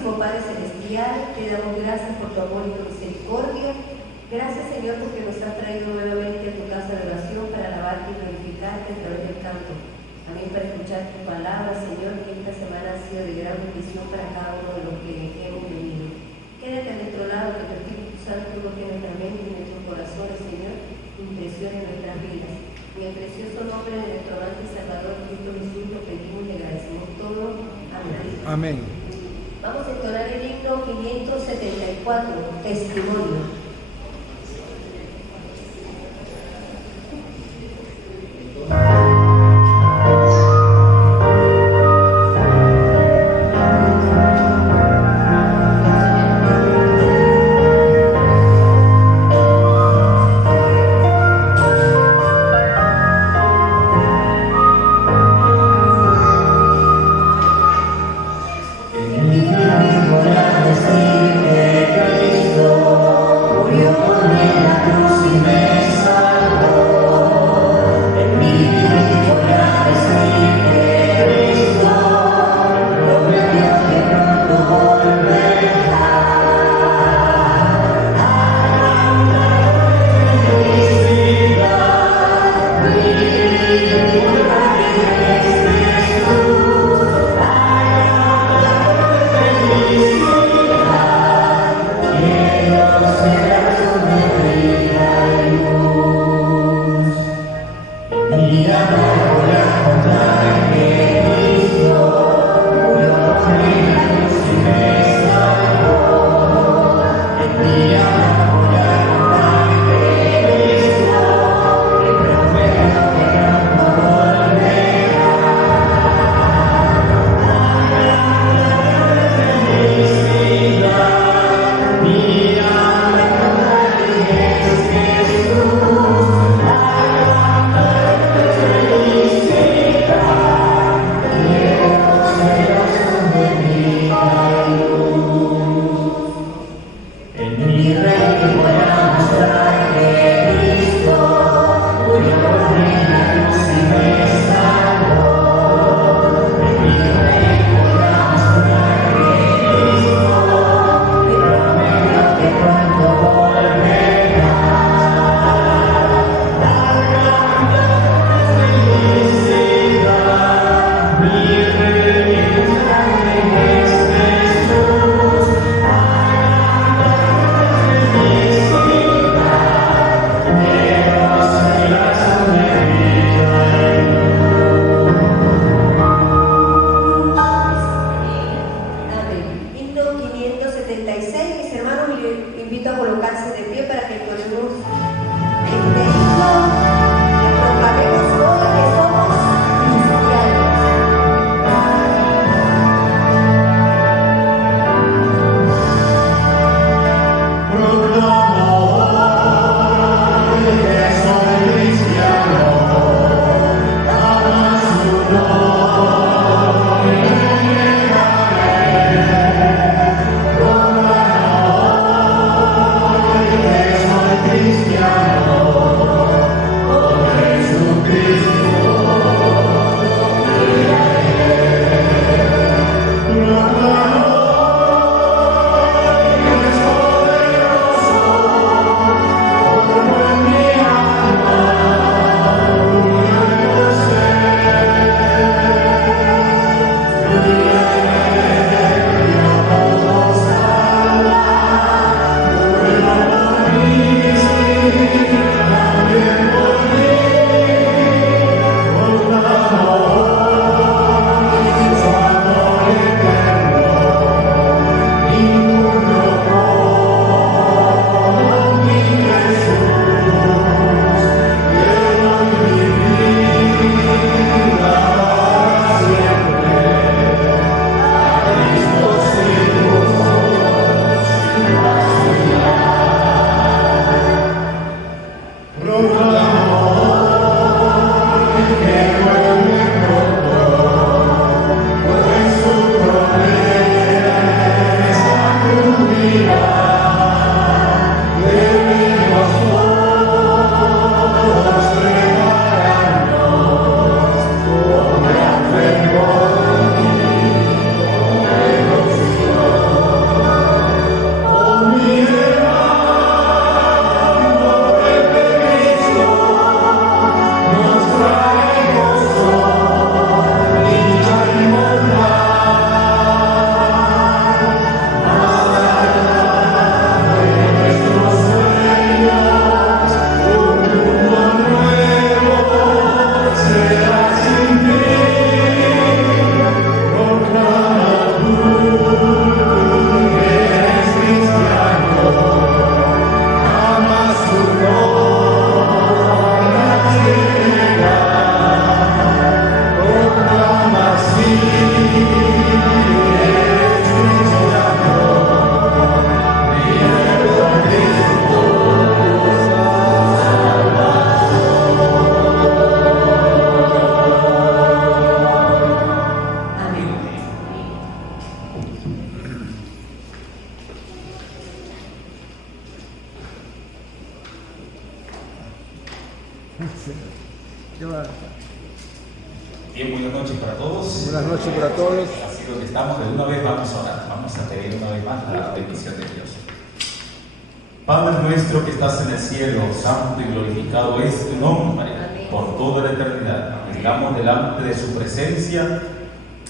Amantísimo Padre Celestial, te damos gracias por tu amor y tu misericordia. Gracias, Señor, porque nos has traído nuevamente a tu casa de oración para alabarte y glorificarte a través del canto. También para escuchar tu palabra, Señor, que esta semana ha sido de gran bendición para cada uno de los que hemos venido. Quédate a nuestro lado, que tu Espíritu Santo toque nuestra mente y nuestros corazones, Señor, impresione nuestras vidas. En el precioso nombre de nuestro amante Salvador Cristo Jesús lo pedimos y le agradecemos todo. Amén. Amén. Vamos a entonar el himno 574, Testimonio. Cristiano. Bien, buenas noches para todos. Buenas noches para todos. Así donde estamos, de una vez vamos a orar. Vamos a pedir una vez más la bendición de Dios. Padre nuestro que estás en el cielo, santo y glorificado es tu nombre por toda la eternidad. Estamos delante de su presencia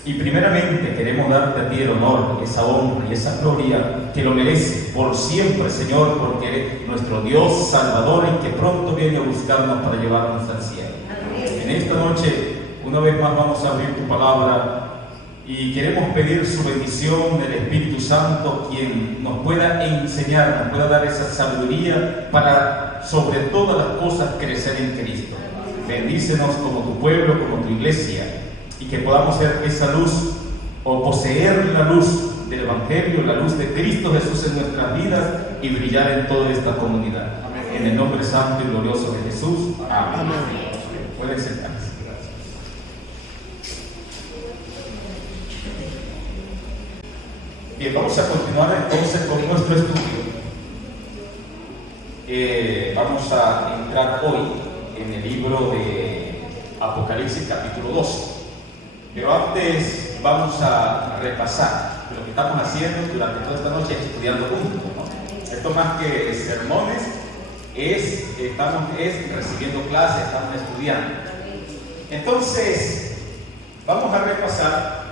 y primeramente queremos darte a ti el honor, esa honra y esa gloria que lo merece por siempre, Señor, porque eres nuestro Dios Salvador y que pronto viene a buscarnos para llevarnos al cielo. En esta noche, una vez más vamos a abrir tu palabra y queremos pedir su bendición del Espíritu Santo, quien nos pueda enseñar, nos pueda dar esa sabiduría para sobre todas las cosas crecer en Cristo. Bendícenos como tu pueblo, como tu iglesia, y que podamos ser esa luz o poseer la luz del Evangelio, la luz de Cristo Jesús en nuestras vidas y brillar en toda esta comunidad. Amén. En el nombre santo y glorioso de Jesús. Amén. Amén. Pueden sentarse. Bien, vamos a continuar entonces con nuestro estudio. Vamos a entrar hoy en el libro de Apocalipsis capítulo 12. Pero antes vamos a repasar lo que estamos haciendo durante toda esta noche estudiando juntos, ¿no? Esto más que sermones estamos recibiendo clases, estamos estudiando. Entonces, vamos a repasar.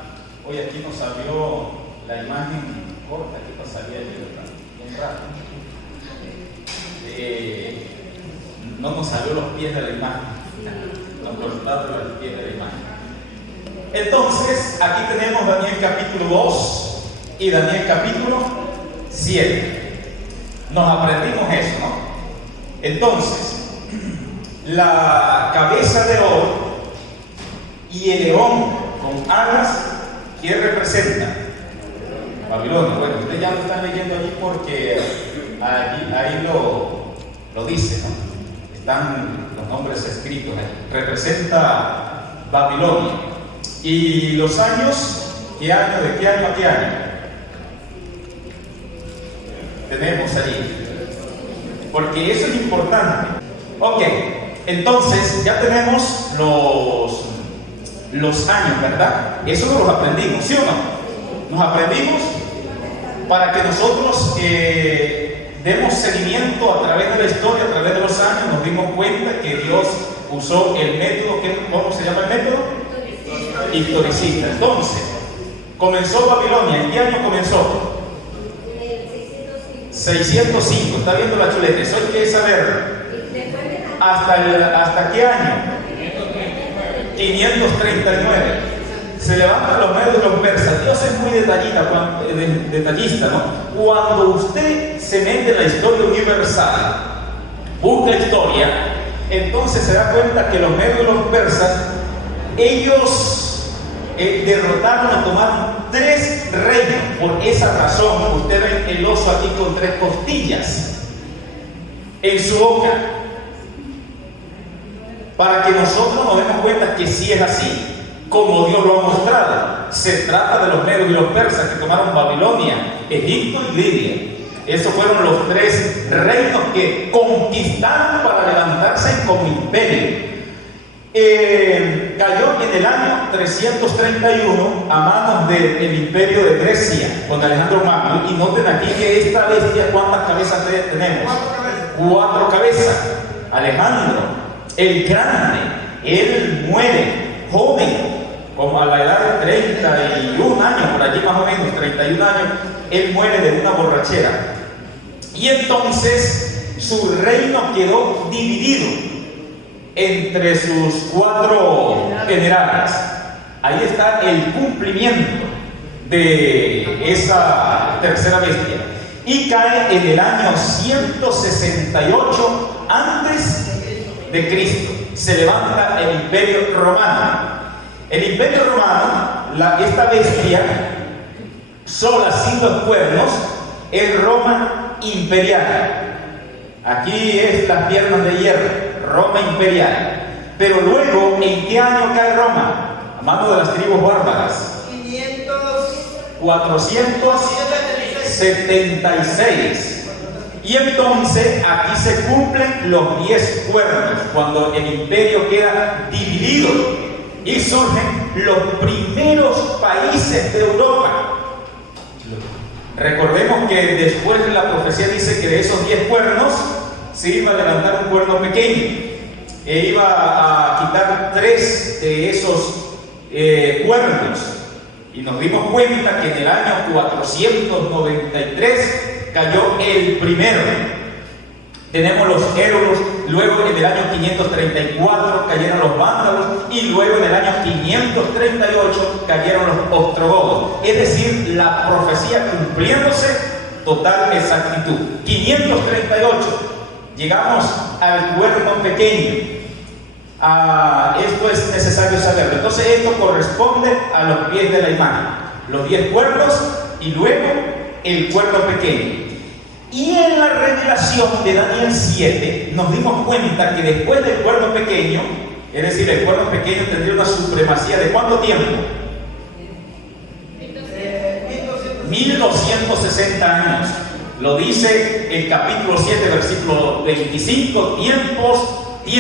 Hoy aquí nos salió la imagen corta que pasaría un rato. No nos salió los pies de la imagen, nos cortaron los pies de la imagen. Entonces, aquí tenemos Daniel capítulo 2 y Daniel capítulo 7. Nos aprendimos eso, ¿no? Entonces, la cabeza de oro y el león con alas, ¿quién representa? Babilonia. Bueno, ustedes ya lo están leyendo allí porque ahí lo dice, ¿no? Están los nombres escritos ahí. Representa Babilonia. ¿Y los años? ¿Qué año? ¿De qué año a qué año? Tenemos allí. Porque eso es importante. Ok, entonces ya tenemos los años, ¿verdad? Eso no los aprendimos, ¿sí o no? Nos aprendimos para que nosotros demos seguimiento a través de la historia, a través de los años. Nos dimos cuenta que Dios usó el método, ¿cómo se llama el método? Historicista. Entonces, comenzó Babilonia. ¿En qué año comenzó? 605. ¿Está viendo la chuleta? Eso hay que saberlo. ¿Hasta qué año? 539. Se levantan los medios de los persas. Dios es muy detallista, ¿no? Cuando usted se mete en la historia universal, busca historia, entonces se da cuenta que los medios de los persas, ellos derrotaron o tomaron 3 reinos. Por esa razón, usted ve el oso aquí con 3 costillas en su boca, para que nosotros nos demos cuenta que sí es así, como Dios lo ha mostrado. Se trata de los medios y los persas que tomaron Babilonia, Egipto y Lidia. Esos fueron los 3 reinos que conquistaron para levantarse como imperio. Cayó en el año 331 a manos del imperio de Grecia con Alejandro Magno. Y noten aquí que esta bestia, ¿cuántas cabezas tenemos? 4 cabezas. Alejandro el Grande, él muere joven, como a la edad de 31 años, por allí más o menos, 31 años, él muere de una borrachera. Y entonces su reino quedó dividido entre sus 4 generales. Ahí está el cumplimiento de esa tercera bestia. Y cae en el año 168 antes de Cristo. Se levanta el Imperio Romano. El Imperio Romano, esta bestia, sola, sin los cuernos, es Roma imperial. Aquí es las piernas de hierro, Roma imperial. Pero luego, ¿en qué año cae Roma? A mano de las tribus bárbaras. 476. Y entonces aquí se cumplen los 10 cuernos, cuando el imperio queda dividido y surgen los primeros países de Europa. Recordemos que después de la profecía dice que de esos 10 cuernos se iba a levantar un cuerno pequeño e iba a quitar 3 de esos cuernos. Y nos dimos cuenta que en el año 493 cayó el primero. Tenemos los héroes, luego en el año 534 cayeron los vándalos y luego en el año 538 cayeron los ostrogodos. Es decir, la profecía cumpliéndose total exactitud. 538, llegamos al cuerno pequeño. Esto es necesario saberlo. Entonces esto corresponde a los pies de la imagen. Los 10 cuernos y luego el cuerno pequeño. Y en la revelación de Daniel 7 nos dimos cuenta que después del cuerno pequeño, es decir, el cuerno pequeño tendría una supremacía de ¿cuánto tiempo? 1260 años. Lo dice el capítulo 7, versículo 25, tiempo y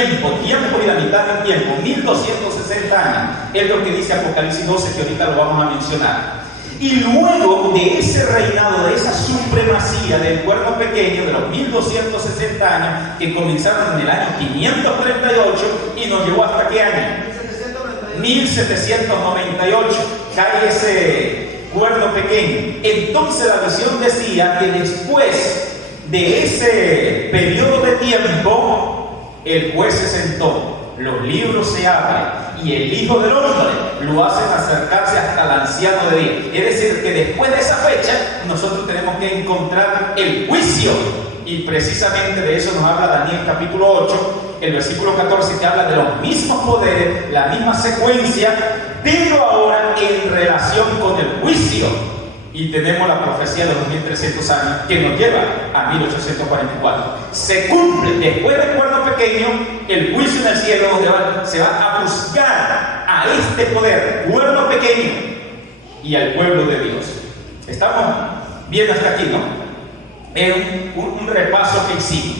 la mitad del tiempo, 1260 años. Es lo que dice Apocalipsis 12, que ahorita lo vamos a mencionar. Y luego de ese reinado, de esa supremacía del cuerno pequeño, de los 1260 años, que comenzaron en el año 538 y nos llevó hasta qué año? 1798. Cae ese cuerno pequeño. Entonces la visión decía que después de ese periodo de tiempo, el juez se sentó, los libros se abren y el Hijo del Hombre lo hacen acercarse hasta el anciano de días. Es decir, que después de esa fecha nosotros tenemos que encontrar el juicio, y precisamente de eso nos habla Daniel capítulo 8, el versículo 14, que habla de los mismos poderes, la misma secuencia, pero ahora en relación con el juicio. Y tenemos la profecía de los 2300 años que nos lleva a 1844. Se cumple después del cuerno pequeño el juicio en el cielo, donde se va a juzgar a este poder, cuerno pequeño, y al pueblo de Dios. Estamos bien hasta aquí, ¿no? Un repaso que hicimos.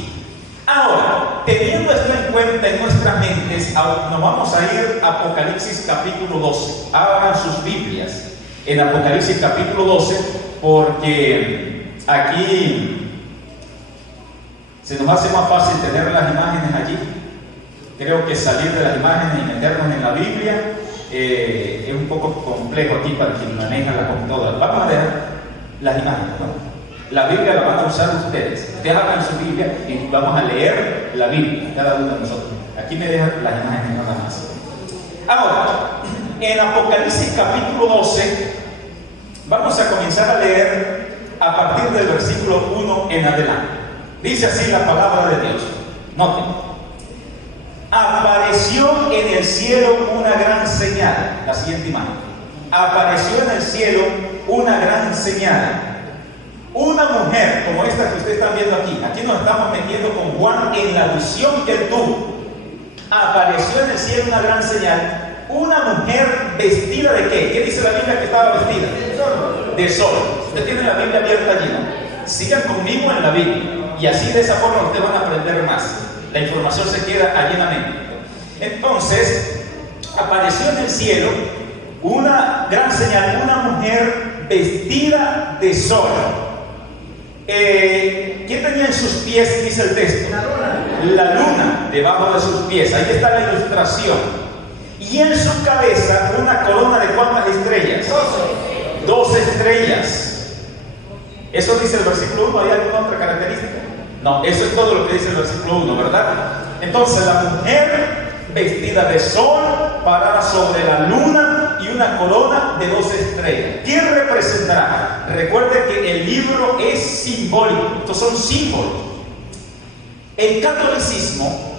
Ahora, teniendo esto en cuenta en nuestras mentes, nos vamos a ir a Apocalipsis capítulo 12. Abran sus Biblias en Apocalipsis capítulo 12, porque aquí se nos hace más fácil tener las imágenes allí. Creo que salir de las imágenes y meternos en la Biblia es un poco complejo aquí para quien maneja la computadora. Vamos a dejar las imágenes, ¿no? La Biblia la van a usar ustedes. Ustedes hagan su Biblia y vamos a leer la Biblia, cada uno de nosotros. Aquí me dejan las imágenes nada más. Ahora, en Apocalipsis capítulo 12, vamos a comenzar a leer a partir del versículo 1 en adelante. Dice así la palabra de Dios. Noten. Apareció en el cielo una gran señal. La siguiente imagen. Apareció en el cielo una gran señal. Una mujer como esta que ustedes están viendo aquí. Aquí nos estamos metiendo con Juan en la visión que él tuvo. Apareció en el cielo una gran señal. Una mujer vestida de ¿qué? ¿Qué dice la Biblia que estaba vestida? De sol. Usted tiene la Biblia abierta allí, ¿no? Sigan conmigo en la Biblia. Y así de esa forma ustedes van a aprender más. La información se queda allí en la mente. Entonces, apareció en el cielo una gran señal, una mujer vestida de sol. ¿Qué tenía en sus pies? Dice el texto. La luna debajo de sus pies. Ahí está la ilustración. Y en su cabeza una corona de ¿cuántas estrellas? 12 estrellas. Eso dice el versículo 1. ¿Hay alguna otra característica? No, eso es todo lo que dice el versículo 1, ¿verdad? Entonces la mujer vestida de sol, parada sobre la luna y una corona de 12 estrellas. ¿Qué representará? Recuerde que el libro es simbólico. Estos son símbolos. El catolicismo,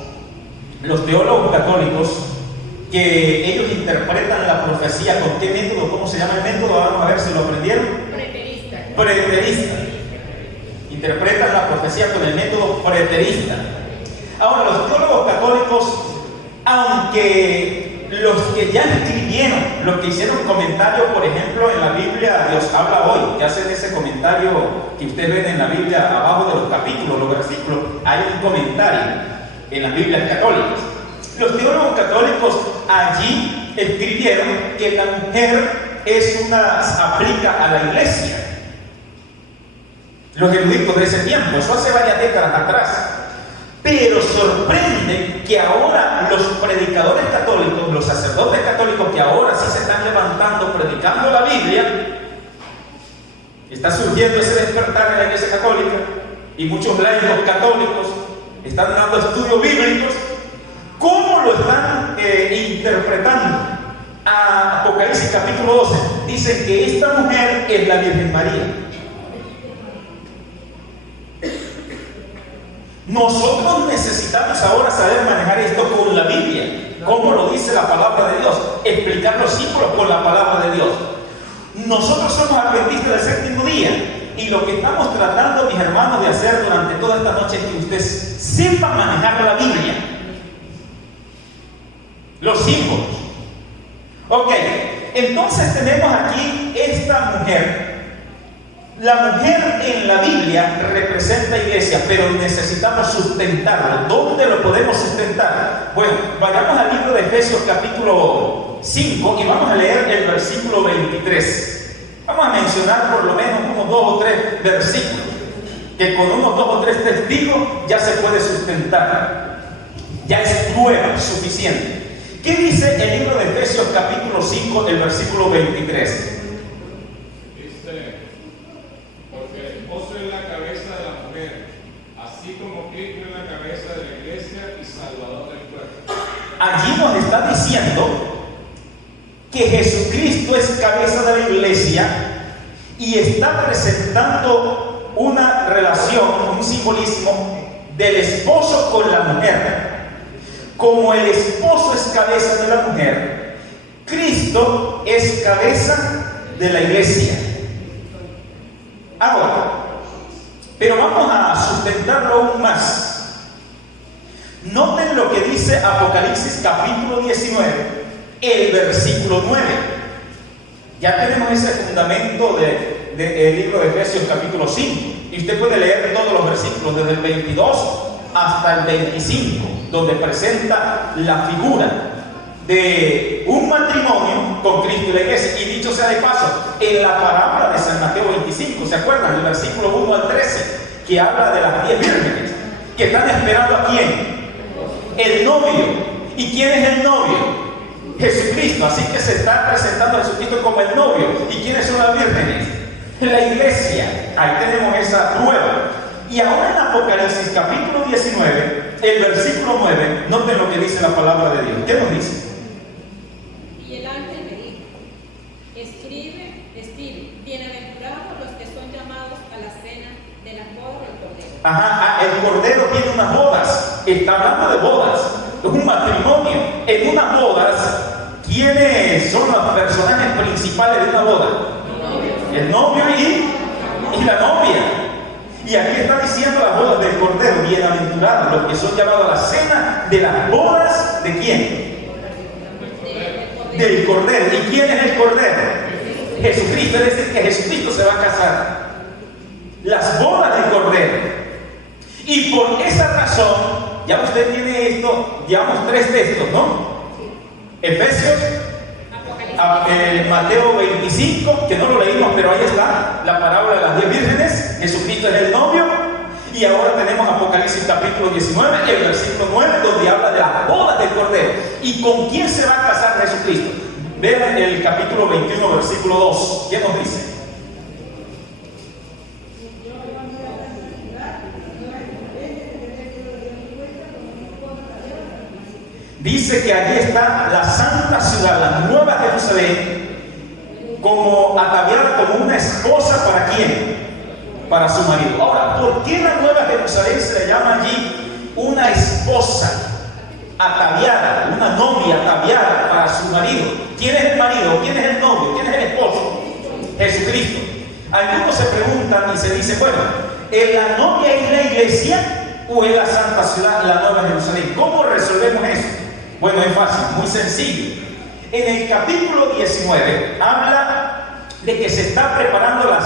los teólogos católicos, que ellos interpretan la profecía con qué método, ¿cómo se llama el método? Vamos a ver si lo aprendieron. Preterista. Interpretan la profecía con el método preterista. Ahora, los teólogos católicos, aunque los que ya escribieron, los que hicieron comentarios, por ejemplo, en la Biblia, Dios habla hoy, que hacen ese comentario que ustedes ven en la Biblia, abajo de los capítulos, los versículos, hay un comentario en las Biblias católicas. Los teólogos católicos allí escribieron que la mujer aplica a la iglesia. Los eruditos de ese tiempo, eso hace varias décadas atrás. Pero sorprende que ahora los predicadores católicos, los sacerdotes católicos que ahora sí se están levantando predicando la Biblia, está surgiendo ese despertar en la iglesia católica y muchos laicos católicos están dando estudios bíblicos. ¿Cómo lo están interpretando? A Apocalipsis capítulo 12 dicen que esta mujer es la Virgen María. Nosotros necesitamos ahora saber manejar esto con la Biblia, como lo dice la palabra de Dios, explicar los símbolos con la palabra de Dios. Nosotros somos adventistas del séptimo día y lo que estamos tratando, mis hermanos, de hacer durante toda esta noche es que usted sepa manejar la Biblia, los símbolos. Ok, entonces tenemos aquí esta mujer. La mujer en la Biblia representa iglesia, pero necesitamos sustentarlo. ¿Dónde lo podemos sustentar? Bueno, vayamos al libro de Efesios capítulo 5 y vamos a leer el versículo 23. Vamos a mencionar por lo menos unos 2 o 3 versículos, que con unos 2 o 3 testigos ya se puede sustentar. Ya es prueba suficiente. ¿Qué dice el libro de Efesios capítulo 5, el versículo 23? Allí nos está diciendo que Jesucristo es cabeza de la iglesia y está presentando una relación, un simbolismo del esposo con la mujer. Como el esposo es cabeza de la mujer, Cristo es cabeza de la iglesia. Ahora, pero vamos a sustentarlo aún más. Noten lo que dice Apocalipsis capítulo 19, el versículo 9. Ya tenemos ese fundamento del libro de Efesios capítulo 5. Y usted puede leer todos los versículos desde el 22 hasta el 25, donde presenta la figura de un matrimonio con Cristo y la iglesia. Y dicho sea de paso, en la parábola de San Mateo 25, ¿se acuerdan? El versículo 1 al 13, que habla de las 10 vírgenes que están esperando a quién. El novio. ¿Y quién es el novio? Jesucristo. Así que se está presentando a Jesucristo como el novio. ¿Y quiénes son las vírgenes? La iglesia. Ahí tenemos esa prueba. Y ahora en Apocalipsis capítulo 19, el versículo 9, noten lo que dice la palabra de Dios. ¿Qué nos dice? Y el ángel me dijo: escribe, bienaventurados los que son llamados a la cena de las bodas del Cordero. Ajá, el Cordero tiene unas bodas. Está hablando de bodas, es un matrimonio. En unas bodas, ¿quiénes son los personajes principales de una boda? El novio y la novia. Y aquí está diciendo las bodas del Cordero, bienaventurados los que son llamados a la cena de las bodas ¿de quién? Del Cordero. ¿Y quién es el Cordero? Jesucristo. Es decir, que Jesucristo se va a casar. Las bodas del Cordero. Y por esa razón, ya usted tiene esto, digamos 3 textos, ¿no? Efesios, Mateo 25, que no lo leímos, pero ahí está, la parábola de las 10 vírgenes, Jesucristo es el novio. Y ahora tenemos Apocalipsis capítulo 19, el versículo 9, donde habla de las bodas del Cordero. ¿Y con quién se va a casar Jesucristo? Vean el capítulo 21, versículo 2, ¿qué nos dice? Dice que allí está la santa ciudad, la nueva Jerusalén, como ataviada como una esposa. ¿Para quién? Para su marido. Ahora, ¿por qué la nueva Jerusalén se le llama allí una esposa ataviada, una novia ataviada para su marido? ¿Quién es el marido? ¿Quién es el novio? ¿Quién es el esposo? Jesucristo. Algunos se preguntan y se dicen, bueno, ¿es la novia es la iglesia o es la santa ciudad, la nueva Jerusalén? ¿Cómo resolvemos eso? Bueno, es fácil, muy sencillo. En el capítulo 19 habla de que se está preparando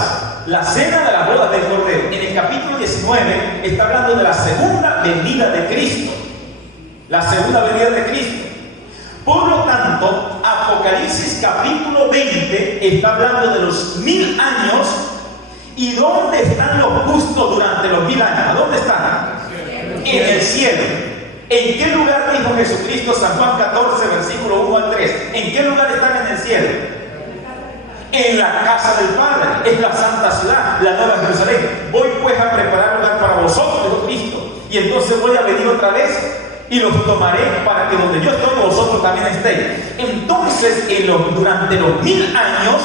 la cena de las bodas del Cordero. En el capítulo 19 está hablando de la segunda venida de Cristo. La segunda venida de Cristo. Por lo tanto, Apocalipsis capítulo 20 está hablando de los 1000 años. ¿Y dónde están los justos durante los 1000 años? ¿Dónde están? En el cielo. ¿En qué lugar dijo Jesucristo, San Juan 14, versículo 1 al 3? ¿En qué lugar están en el cielo? En la casa del Padre. Es la santa ciudad, la nueva Jerusalén. Voy pues a preparar lugar para vosotros, dijo Cristo. Y entonces voy a venir otra vez y los tomaré para que donde yo estoy vosotros también estéis. Entonces, durante los 1000 años,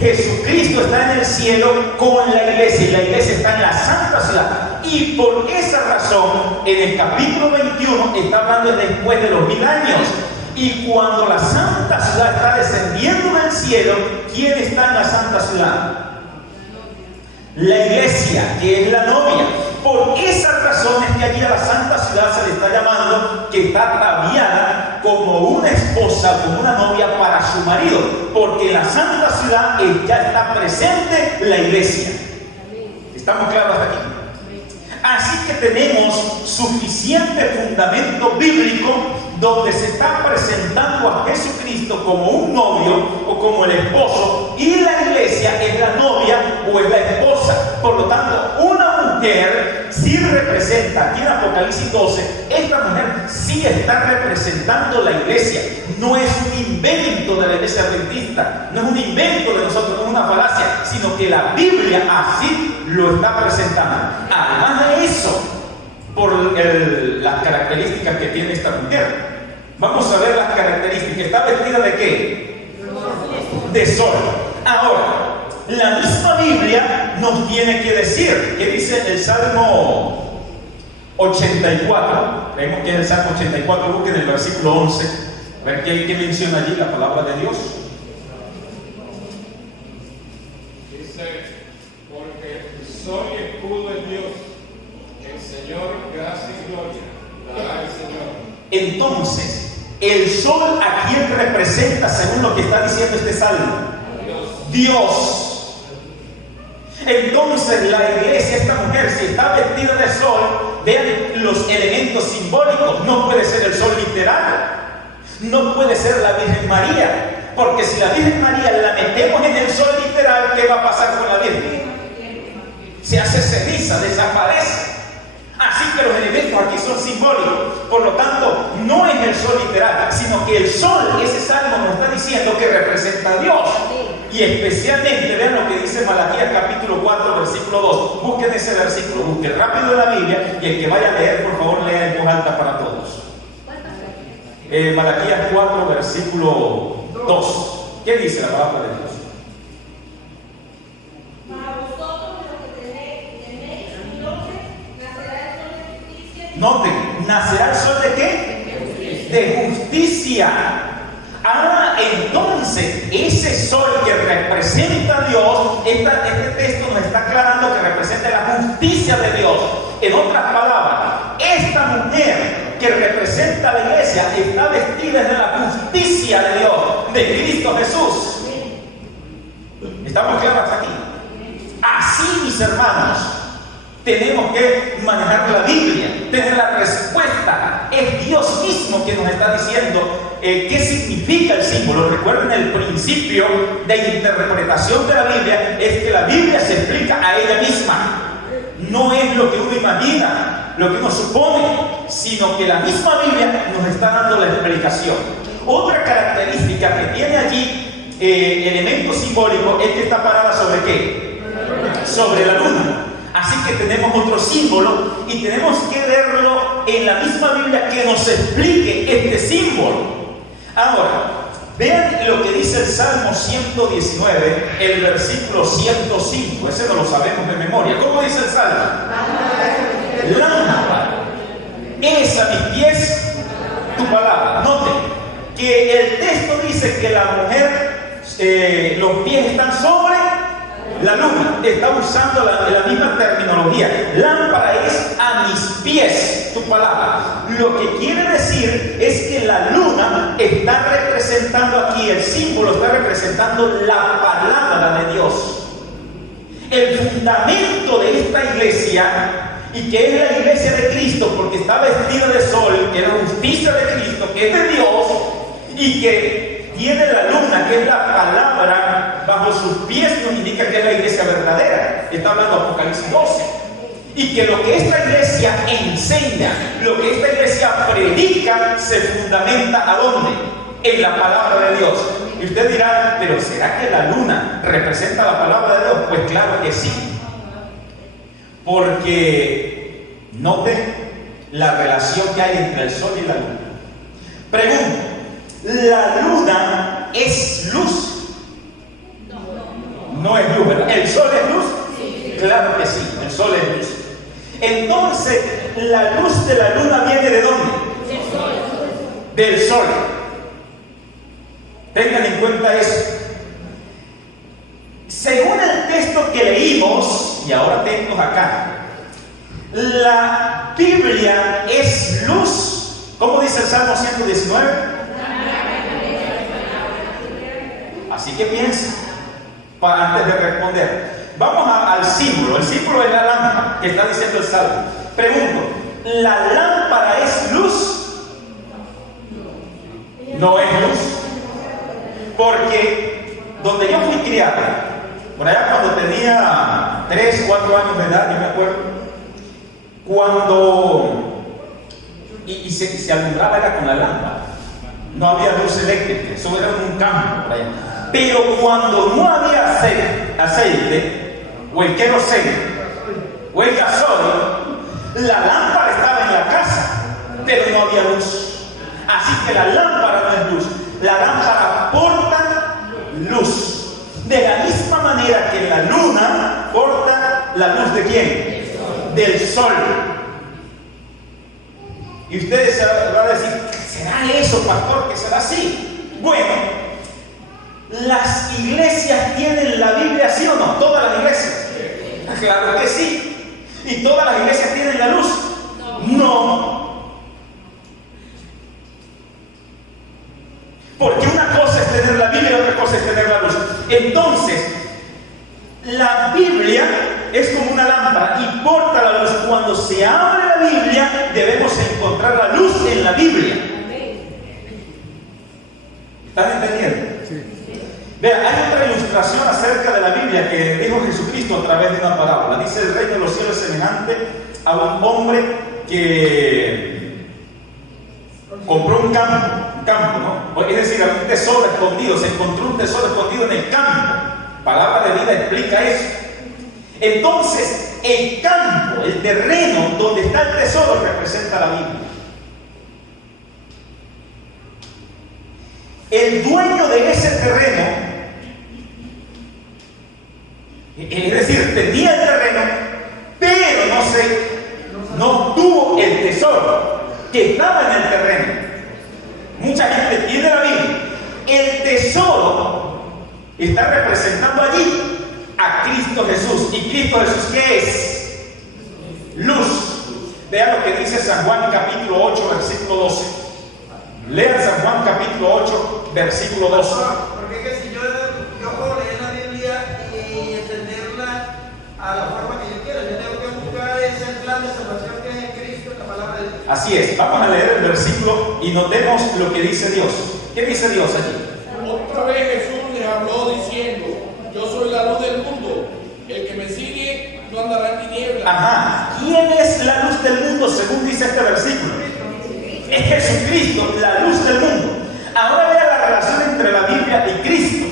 Jesucristo está en el cielo con la iglesia, y la iglesia está en la santa ciudad. Y por esa razón, en el capítulo 21 está hablando de después de los 1000 años. Y cuando la santa ciudad está descendiendo del cielo, ¿quién está en la santa ciudad? La iglesia, que es la novia. Por esa razón es que allí a la santa ciudad se le está llamando que está ataviada como una esposa, como una novia para su marido, porque en la santa ciudad ya está presente la iglesia. ¿Estamos claros hasta aquí? Así que tenemos suficiente fundamento bíblico donde se está presentando a Jesucristo como un novio o como el esposo, y la iglesia es la novia o es la esposa. Por lo tanto, una mujer sí representa, aquí en Apocalipsis 12, esta mujer sí está representando la iglesia. No es un invento de la iglesia adventista, no es un invento de nosotros, no es una falacia, sino que la Biblia así lo está presentando. Además de eso, por las características que tiene esta mujer, vamos a ver las características. ¿Está vestida de qué? De sol. Ahora, la misma Biblia nos tiene que decir, ¿qué dice el Salmo 84? Creemos que es el Salmo 84, busquen el versículo 11, a ver qué menciona allí la palabra de Dios. Dice, porque sol y escudo es Dios, el Señor, gracia y gloria dará el Señor. Entonces, el sol, ¿a quién representa según lo que está diciendo este salmo? Dios. Entonces la iglesia, esta mujer, si está vestida de sol, vean los elementos simbólicos. No puede ser el sol literal, no puede ser la Virgen María, porque si la Virgen María la metemos en el sol literal, ¿qué va a pasar con la Virgen? Se hace ceniza, desaparece. Así que los elementos aquí son simbólicos. Por lo tanto, no es el sol literal, sino que el sol, ese salmo nos está diciendo que representa a Dios. Y especialmente, vean lo que dice Malaquías capítulo 4, versículo 2. Busquen ese versículo, busquen rápido en la Biblia, y el que vaya a leer, por favor, lea en voz alta para todos. Malaquías 4, versículo 2. ¿Qué dice la palabra de Dios? Noten, ¿nacerá el sol de qué? De justicia. Entonces, ese sol que representa a Dios, este texto nos está aclarando que representa la justicia de Dios. En otras palabras, esta mujer que representa a la iglesia está vestida de la justicia de Dios, de Cristo Jesús. ¿Estamos claros aquí? Así, mis hermanos, tenemos que manejar la Biblia, tener la respuesta. Es Dios mismo quien nos está diciendo qué significa el símbolo. Recuerden, el principio de interpretación de la Biblia es que la Biblia se explica a ella misma. No es lo que uno imagina, lo que uno supone, sino que la misma Biblia nos está dando la explicación. Otra característica que tiene allí, elemento simbólico, es que está parada sobre ¿qué? Sobre la luna. Así que tenemos otro símbolo y tenemos que verlo en la misma Biblia que nos explique este símbolo. Ahora, vean lo que dice el Salmo 119, el versículo 105. Ese no lo sabemos de memoria. ¿Cómo dice el Salmo? Lámpara es a mis pies tu palabra. Noten que el texto dice que la mujer, los pies están sobre la luna, está usando la misma terminología. Lámpara es a mis pies, tu palabra. Lo que quiere decir es que la luna está representando aquí, el símbolo está representando la palabra de Dios. El fundamento de esta iglesia, y que es la iglesia de Cristo, porque está vestida de sol, que es la justicia de Cristo, que es de Dios, y que tiene la luna, que es la palabra, bajo sus pies, nos indica que es la iglesia verdadera. Está hablando Apocalipsis 12. Y que lo que esta iglesia enseña, lo que esta iglesia predica, se fundamenta ¿a dónde? En la palabra de Dios. Y usted dirá, pero ¿será que la luna representa la palabra de Dios? Pues claro que sí. Porque note la relación que hay entre el sol y la luna. Pregunto, ¿la luna es luz? No es luz, ¿verdad? ¿El sol es luz? Sí. Claro que sí, el sol es luz. Entonces, la luz de la luna viene ¿de dónde? Del sol. Del sol. Tengan en cuenta eso. Según el texto que leímos, y ahora atentos acá, la Biblia es luz. ¿Cómo dice el Salmo 119? Así que piensa antes de responder. Vamos al símbolo. El símbolo es la lámpara que está diciendo el Salmo. Pregunto, ¿la lámpara es luz? No es luz. Porque donde yo fui criado, por allá cuando tenía 3, 4 años de edad, yo me acuerdo, cuando se alumbraba era con la lámpara, no había luz eléctrica, eso era en un campo por allá. Pero cuando no había aceite, o el queroseno, o el gasoil, la lámpara estaba en la casa, pero no había luz. Así que la lámpara no es luz, la lámpara aporta luz. De la misma manera que la luna aporta la luz ¿de quién? Del sol. Y ustedes se van a decir, ¿será eso, pastor, que será así? Bueno, ¿las iglesias tienen la Biblia, sí o no? ¿Todas las iglesias? Claro que sí. ¿Y todas las iglesias tienen la luz? No. Porque una cosa es tener la Biblia y otra cosa es tener la luz. Entonces, la Biblia es como una lámpara y porta la luz. Cuando se abre la Biblia, debemos encontrar la luz en la Biblia. ¿Están entendiendo? Sí. Vean, hay otra ilustración acerca de la Biblia que dijo Jesucristo a través de una parábola. Dice: el reino de los cielos es semejante a un hombre que compró un campo, ¿no? Es decir, un tesoro escondido. Se encontró un tesoro escondido en el campo. Palabra de vida explica eso. Entonces, el campo, el terreno donde está el tesoro representa la Biblia. El dueño de ese terreno, es decir, tenía el terreno, pero no tuvo el tesoro que estaba en el terreno. Mucha gente tiene la Biblia. El tesoro está representando allí a Cristo Jesús. ¿Y Cristo Jesús qué es? Luz. Vean lo que dice San Juan capítulo 8, versículo 12. Lean San Juan capítulo 8, versículo 12. Porque es que si yo puedo leer la Biblia y entenderla a la forma que yo quiero, yo tengo que buscar ese plan de salvación que es Cristo, la palabra de Dios. Así es. Vamos a leer el versículo y notemos lo que dice Dios. ¿Qué dice Dios allí? Otra vez Jesús les habló diciendo: yo soy la luz del mundo, el que me sigue no andará en tinieblas. Ajá. ¿Quién es la luz del mundo según dice este versículo? Es Jesucristo, la luz del mundo. Ahora vean la relación entre la Biblia y Cristo.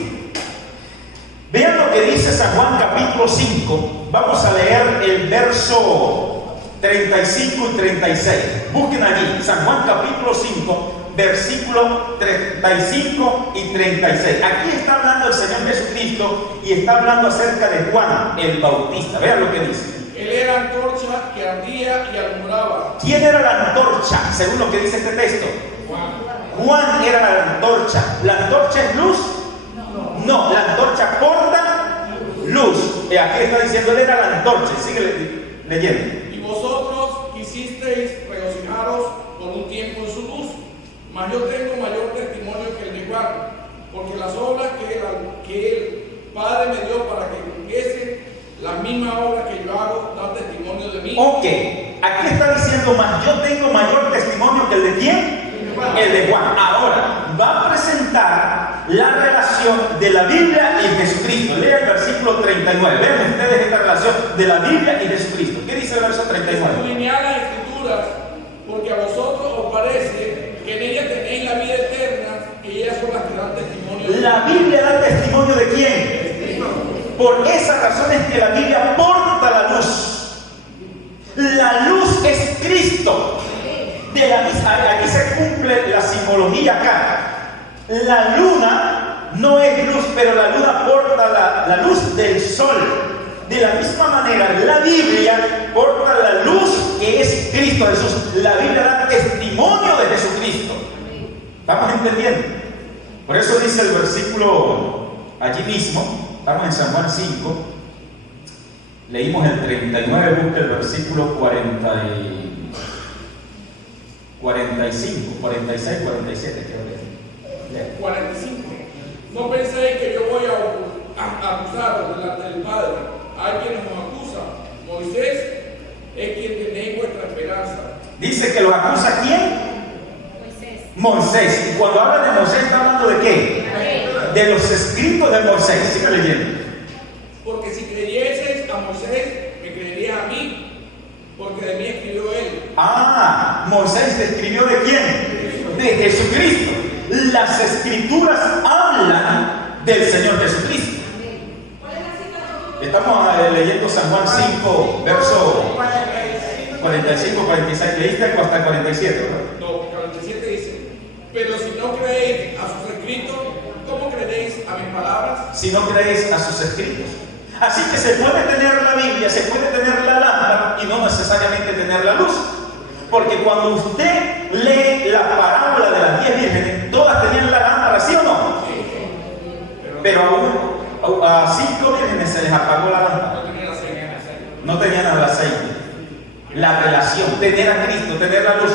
Vean lo que dice San Juan capítulo 5. Vamos a leer el verso 35 y 36. Busquen allí, San Juan capítulo 5, versículo 35 y 36. Aquí está hablando el Señor Jesucristo y está hablando acerca de Juan el Bautista. Vean lo que dice. Él era antorcha que ardía y alumbraba. ¿Quién era la antorcha, según lo que dice este texto? Juan era la antorcha. ¿La antorcha es luz? No, la antorcha porta luz. aquí está diciendo, él era la antorcha. Sigue leyendo. Y vosotros quisisteis regocijaros por un tiempo en su luz, mas yo tengo mayor testimonio que el de Juan, porque las obras que el Padre me dio para que cumpliese, las mismas obras que yo hago, dan testimonio de mí. Ok, aquí está diciendo, más yo tengo mayor testimonio que el de quién? El de Juan. Ahora, va a presentar la relación de la Biblia y Jesucristo. Lea el versículo 39. Vean ustedes esta relación de la Biblia y Jesucristo. ¿Qué dice el verso 39? Escudriñad las Escrituras, porque a vosotros os parece que en ellas tenéis la vida eterna, y ellas son las que dan testimonio. La Biblia da testimonio de quién. Por esa razón es que la Biblia porta la luz. La luz es Cristo. Aquí se cumple la simbología acá. La luna no es luz, pero la luna porta la luz del sol. De la misma manera, la Biblia porta la luz que es Cristo Jesús. La Biblia da testimonio de Jesucristo. ¿Estamos entendiendo? Por eso dice el versículo allí mismo, estamos en San Juan 5, leímos el 39, busca el versículo 45, 46, 47, creo que 45. No penséis que yo voy a acusaros delante del Padre. Hay quienes nos acusan. Moisés es quien tenéis vuestra esperanza. Dice que lo acusa ¿quién? Moisés. Y cuando habla de Moisés, ¿está hablando de qué? De los escritos de Moisés. Sigue leyendo. Porque si creyeseis a Moisés, me creeríais a mí, porque de mí escribió él. Moisés escribió ¿de quién? De Jesucristo. Las escrituras hablan del Señor Jesucristo. Estamos leyendo San Juan 5, verso 45, 46. ¿Leíste hasta 47, verdad? No, 47 dice: pero si no creéis a sus escritos, ¿cómo creéis a mis palabras? Si no creéis a sus escritos. Así que se puede tener la Biblia, se puede tener la lámpara y no necesariamente tener la luz. Porque cuando usted lee la parábola de las 10 vírgenes, todas tenían la lámpara, ¿sí o no? Pero a 5 vírgenes se les apagó la lámpara. No tenían el aceite. La relación, tener a Cristo, tener la luz.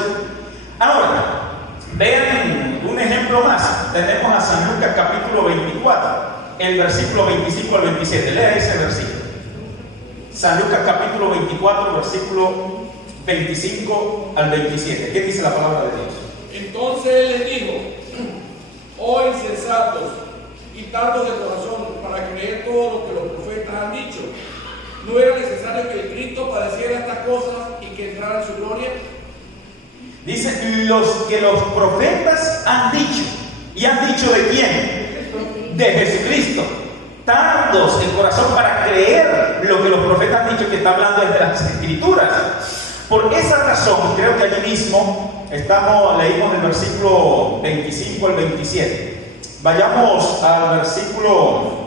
Ahora, vean un ejemplo más. Tenemos a San Lucas capítulo 24, el versículo 25 al 27. Lea ese versículo. San Lucas capítulo 24, versículo 25 al 27. ¿Qué dice la palabra de Dios? Entonces él les dijo: oh insensatos y tardos de corazón para creer todo lo que los profetas han dicho. ¿No era necesario que el Cristo padeciera estas cosas y que entrara en su gloria? Dice, los que los profetas han dicho. ¿Y han dicho de quién? De Jesucristo. Tardos en corazón para creer lo que los profetas han dicho, que está hablando desde las Escrituras. Por esa razón, creo que allí mismo leímos el versículo 25 al 27. Vayamos al versículo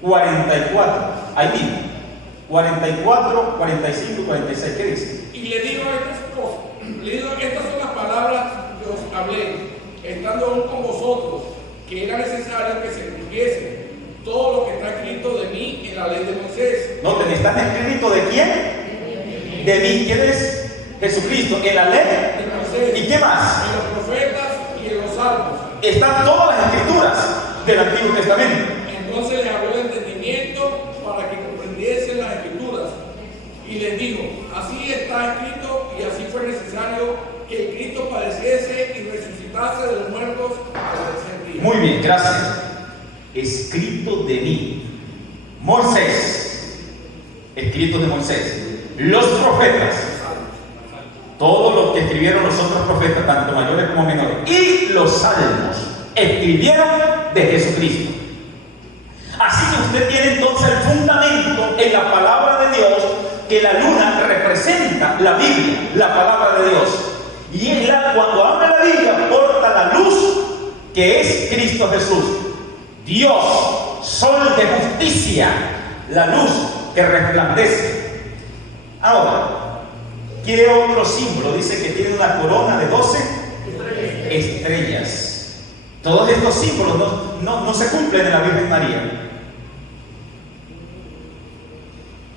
44. Ahí mismo. 44, 45, 46. ¿Qué dice? Y le digo estas cosas. Estas son las palabras que os hablé, estando aún con vosotros, que era necesario que se cumpliese todo lo que está escrito de mí en la ley de Moisés. Noten, ¿están escritos de quién? De mí. ¿Quién es? Jesucristo. En la ley de Moisés. ¿Y qué más? En los profetas y en los salmos. Están todas las escrituras del Antiguo Testamento. Entonces les habló de entendimiento para que comprendiesen las escrituras. Y les dijo: así está escrito, y así fue necesario que el Cristo padeciese y resucitase de los muertos al tercer día. Muy bien, gracias. Escrito de mí. Moisés. Escrito de Moisés. Los profetas. Todos los que escribieron los otros profetas, tanto mayores como menores. Y los salmos escribieron de Jesucristo. Así que usted tiene entonces el fundamento en la palabra de Dios, que la luna representa la Biblia, la palabra de Dios. Y cuando habla la Biblia, porta la luz que es Cristo Jesús. Dios, sol de justicia, la luz que resplandece. Ahora, ¿qué otro símbolo? Dice que tiene una corona de 12 estrellas. Todos estos símbolos no se cumplen en la Virgen María.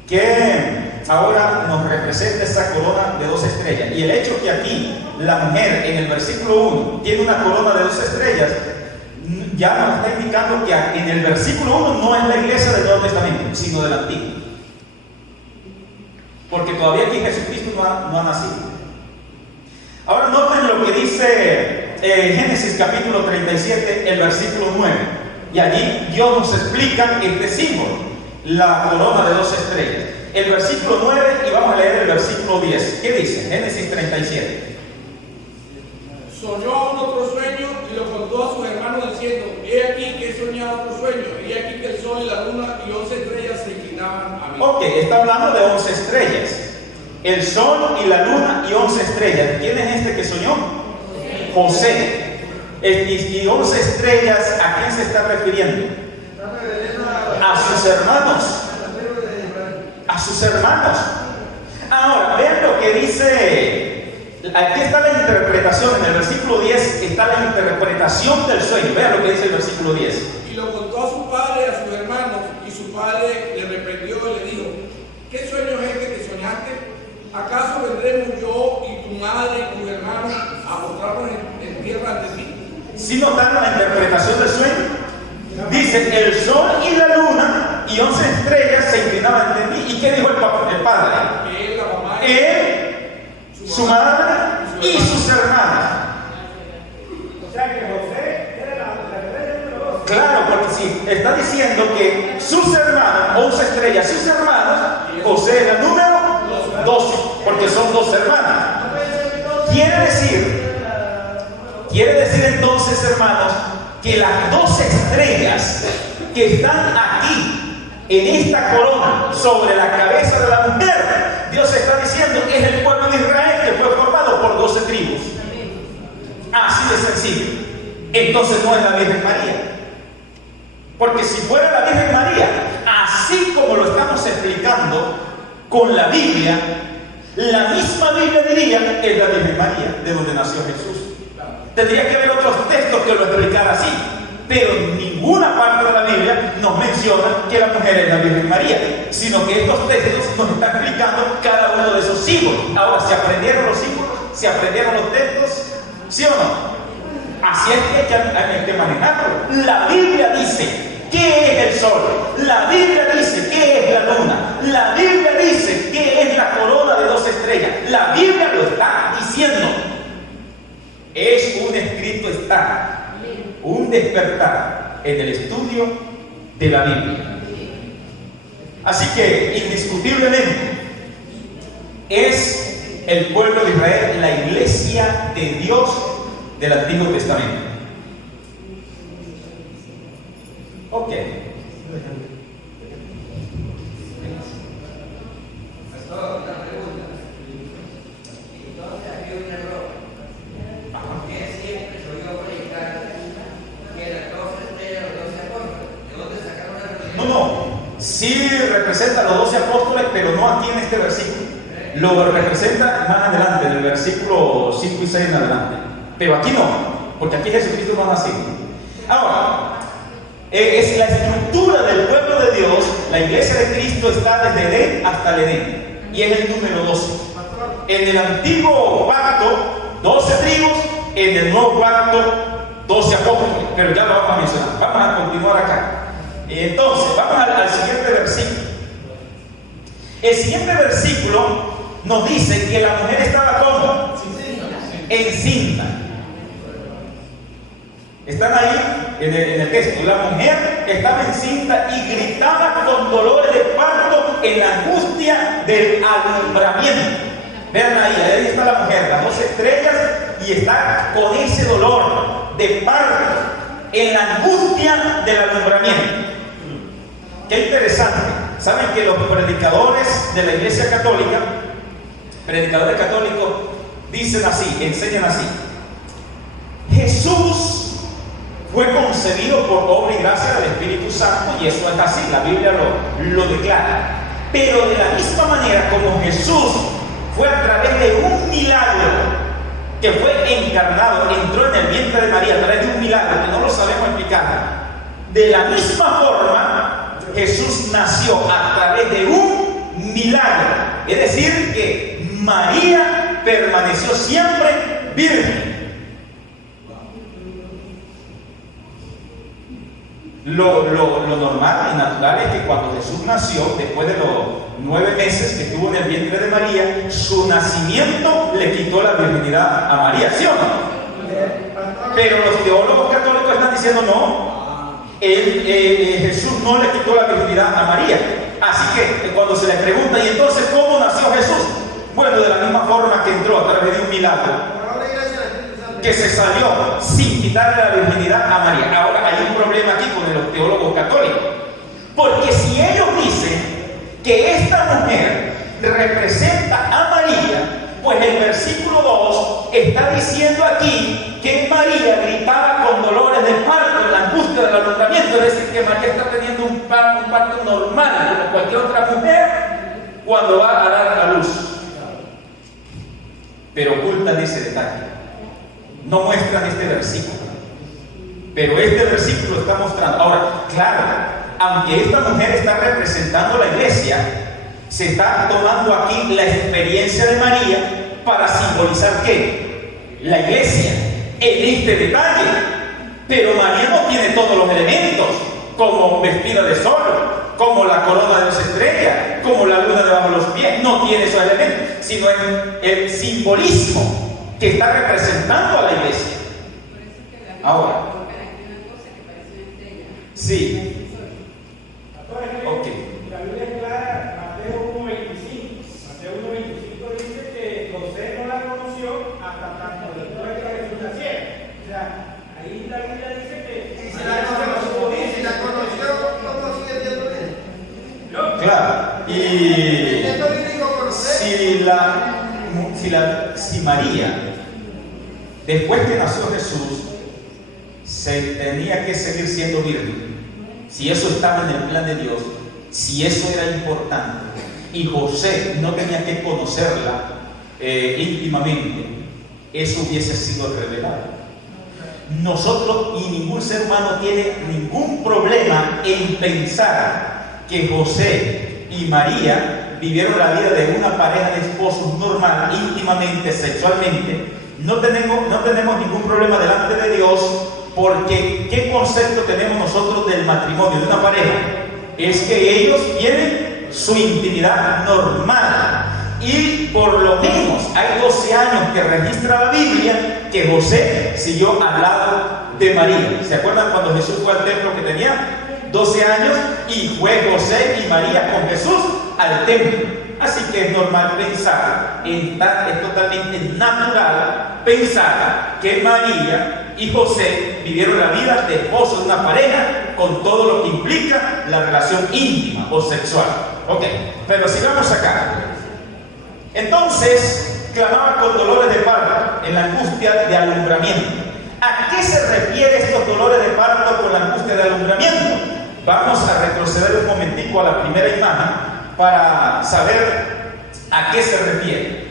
Que ahora nos representa esa corona de 2 estrellas. Y el hecho que aquí la mujer en el versículo 1 tiene una corona de 2 estrellas, ya nos está indicando que en el versículo 1 no es la iglesia del Nuevo Testamento, sino del Antiguo. Porque todavía aquí Jesucristo no ha nacido. Ahora noten lo que dice Génesis capítulo 37, el versículo 9. Y allí Dios nos explica este símbolo, la corona de 2 estrellas. El versículo 9 y vamos a leer el versículo 10. ¿Qué dice? Génesis 37. Soñó aún otro sueño y lo contó a sus hermanos diciendo: he aquí que he soñado otro sueño, y he aquí que el sol y la luna y 11 estrellas se inclinaban a mí. Ok, está hablando de 11 estrellas. El sol y la luna y 11 estrellas. ¿Quién es este que soñó? José. Y 11 estrellas, ¿a quién se está refiriendo? A sus hermanos. A sus hermanos. Ahora, vean lo que dice. Aquí está la interpretación. En el versículo 10 está la interpretación del sueño. Vean lo que dice el versículo 10. Y lo contó a su padre, a sus hermanos, y su padre le reprendió y le dijo: ¿qué sueño es este que soñaste? ¿Acaso vendremos yo y tu madre y tus hermanos a postrarnos en tierra ante ti? ¿Sí notaron la interpretación del sueño? Dice: el sol y la luna y 11 estrellas se inclinaban ante ti. ¿Y qué dijo el padre? Él, la mamá, su madre y sus hermanas. O sea que José era la Claro, porque si está diciendo que sus hermanos, 11 estrellas, sus hermanos, José es el número 12, porque son 2 hermanas. Quiere decir entonces, hermanos, que las 12 estrellas que están aquí en esta corona sobre la cabeza de la mujer, Dios está diciendo que es el pueblo de Israel, que fue formado por 12 tribus. Así de sencillo. Entonces no es la Virgen María. Porque si fuera la Virgen María, así como lo estamos explicando con la Biblia, la misma Biblia diría que es la Virgen María, de donde nació Jesús. Tendría que haber otros textos que lo explicaran así, pero en ninguna parte de la Biblia nos menciona que la mujer es la Virgen María, sino que estos textos nos están explicando cada uno de esos símbolos. Ahora, ¿se aprendieron los símbolos? ¿Se aprendieron los textos? ¿Sí o no? Así es que hay que manejarlo. La Biblia dice qué es el sol, la Biblia dice qué es la luna, la Biblia dice qué es la corona de 2 estrellas. La Biblia lo está diciendo. Es un escrito estar, un despertar en el estudio de la Biblia. Así que indiscutiblemente es el pueblo de Israel, la iglesia de Dios del Antiguo Testamento. Ok. Sí representa a los 12 apóstoles, pero no aquí en este versículo. Lo representa más adelante, en el versículo 5 y 6 en adelante. Pero aquí no, porque aquí Jesucristo no ha nacido. Ahora, es la estructura del pueblo de Dios. La iglesia de Cristo está desde Edén hasta el Edén, y es el número 12. En el antiguo pacto, 12 tribus; en el nuevo pacto, 12 apóstoles. Pero ya lo vamos a mencionar. Vamos a continuar acá. Entonces, vamos al siguiente versículo. El siguiente versículo nos dice que la mujer estaba ¿cómo? Encinta. Están ahí en el texto. La mujer estaba encinta y gritaba con dolores de parto en la angustia del alumbramiento. Vean ahí está la mujer, las 12 estrellas, y está con ese dolor de parto en la angustia del alumbramiento. Qué interesante. Saben que los predicadores de la Iglesia Católica, predicadores católicos, dicen así, enseñan así: Jesús fue concebido por obra y gracia del Espíritu Santo, y eso es así, la Biblia lo declara. Pero de la misma manera como Jesús fue a través de un milagro que fue encarnado, entró en el vientre de María a través de un milagro que no lo sabemos explicar. De la misma forma, Jesús nació a través de un milagro. Es decir, que María permaneció siempre virgen. Lo normal y natural es que cuando Jesús nació, después de los 9 meses que estuvo en el vientre de María, su nacimiento le quitó la virginidad a María, ¿sí o no? Pero los teólogos católicos están diciendo no, Jesús no le quitó la virginidad a María. Así que cuando se le pregunta, ¿y entonces cómo nació Jesús? Bueno, de la misma forma que entró a través de un milagro, que se salió sin quitarle la virginidad a María. Ahora hay un problema aquí con los teólogos católicos, porque si ellos dicen que esta mujer representa a María, pues el versículo 2 está diciendo aquí que María gritaba con dolores de parto en la angustia del alumbramiento. Es decir, que María está teniendo un parto normal como cualquier otra mujer cuando va a dar a luz, pero ocultan ese detalle. No muestran este versículo, pero este versículo está mostrando. Ahora, claro, aunque esta mujer está representando la iglesia, se está tomando aquí la experiencia de María para simbolizar ¿qué? La iglesia, en este detalle. Pero María no tiene todos los elementos, como vestida de sol, como la corona de 2 estrellas, como la luna debajo de los pies. No tiene esos elementos, sino el simbolismo que está representando a la iglesia. Ahora, sí, ok. La Biblia es clara, Mateo 1:25. Mateo 1:25 dice que José no la conoció hasta tanto después de que Jesús naciera. O sea, ahí la Biblia dice que si la conoció, ¿cómo sigue siendo él? Claro, y si María, después que nació Jesús, se tenía que seguir siendo virgen, si eso estaba en el plan de Dios, si eso era importante, y José no tenía que conocerla íntimamente, eso hubiese sido revelado. Nosotros y ningún ser humano tiene ningún problema en pensar que José y María vivieron la vida de una pareja de esposos normal, íntimamente, sexualmente. No tenemos ningún problema delante de Dios, porque ¿qué concepto tenemos nosotros del matrimonio de una pareja? Es que ellos tienen su intimidad normal. Y por lo menos hay 12 años que registra la Biblia que José siguió al lado de María. ¿Se acuerdan cuando Jesús fue al templo que tenía 12 años y fue José y María con Jesús al templo? Así que es normal pensar, es totalmente natural pensar que María y José vivieron la vida de esposos de una pareja con todo lo que implica la relación íntima o sexual. Ok, pero sigamos acá. Entonces, clamaba con dolores de parto en la angustia de alumbramiento. ¿A qué se refiere estos dolores de parto con la angustia de alumbramiento? Vamos a retroceder un momentico a la primera imagen para saber a qué se refiere.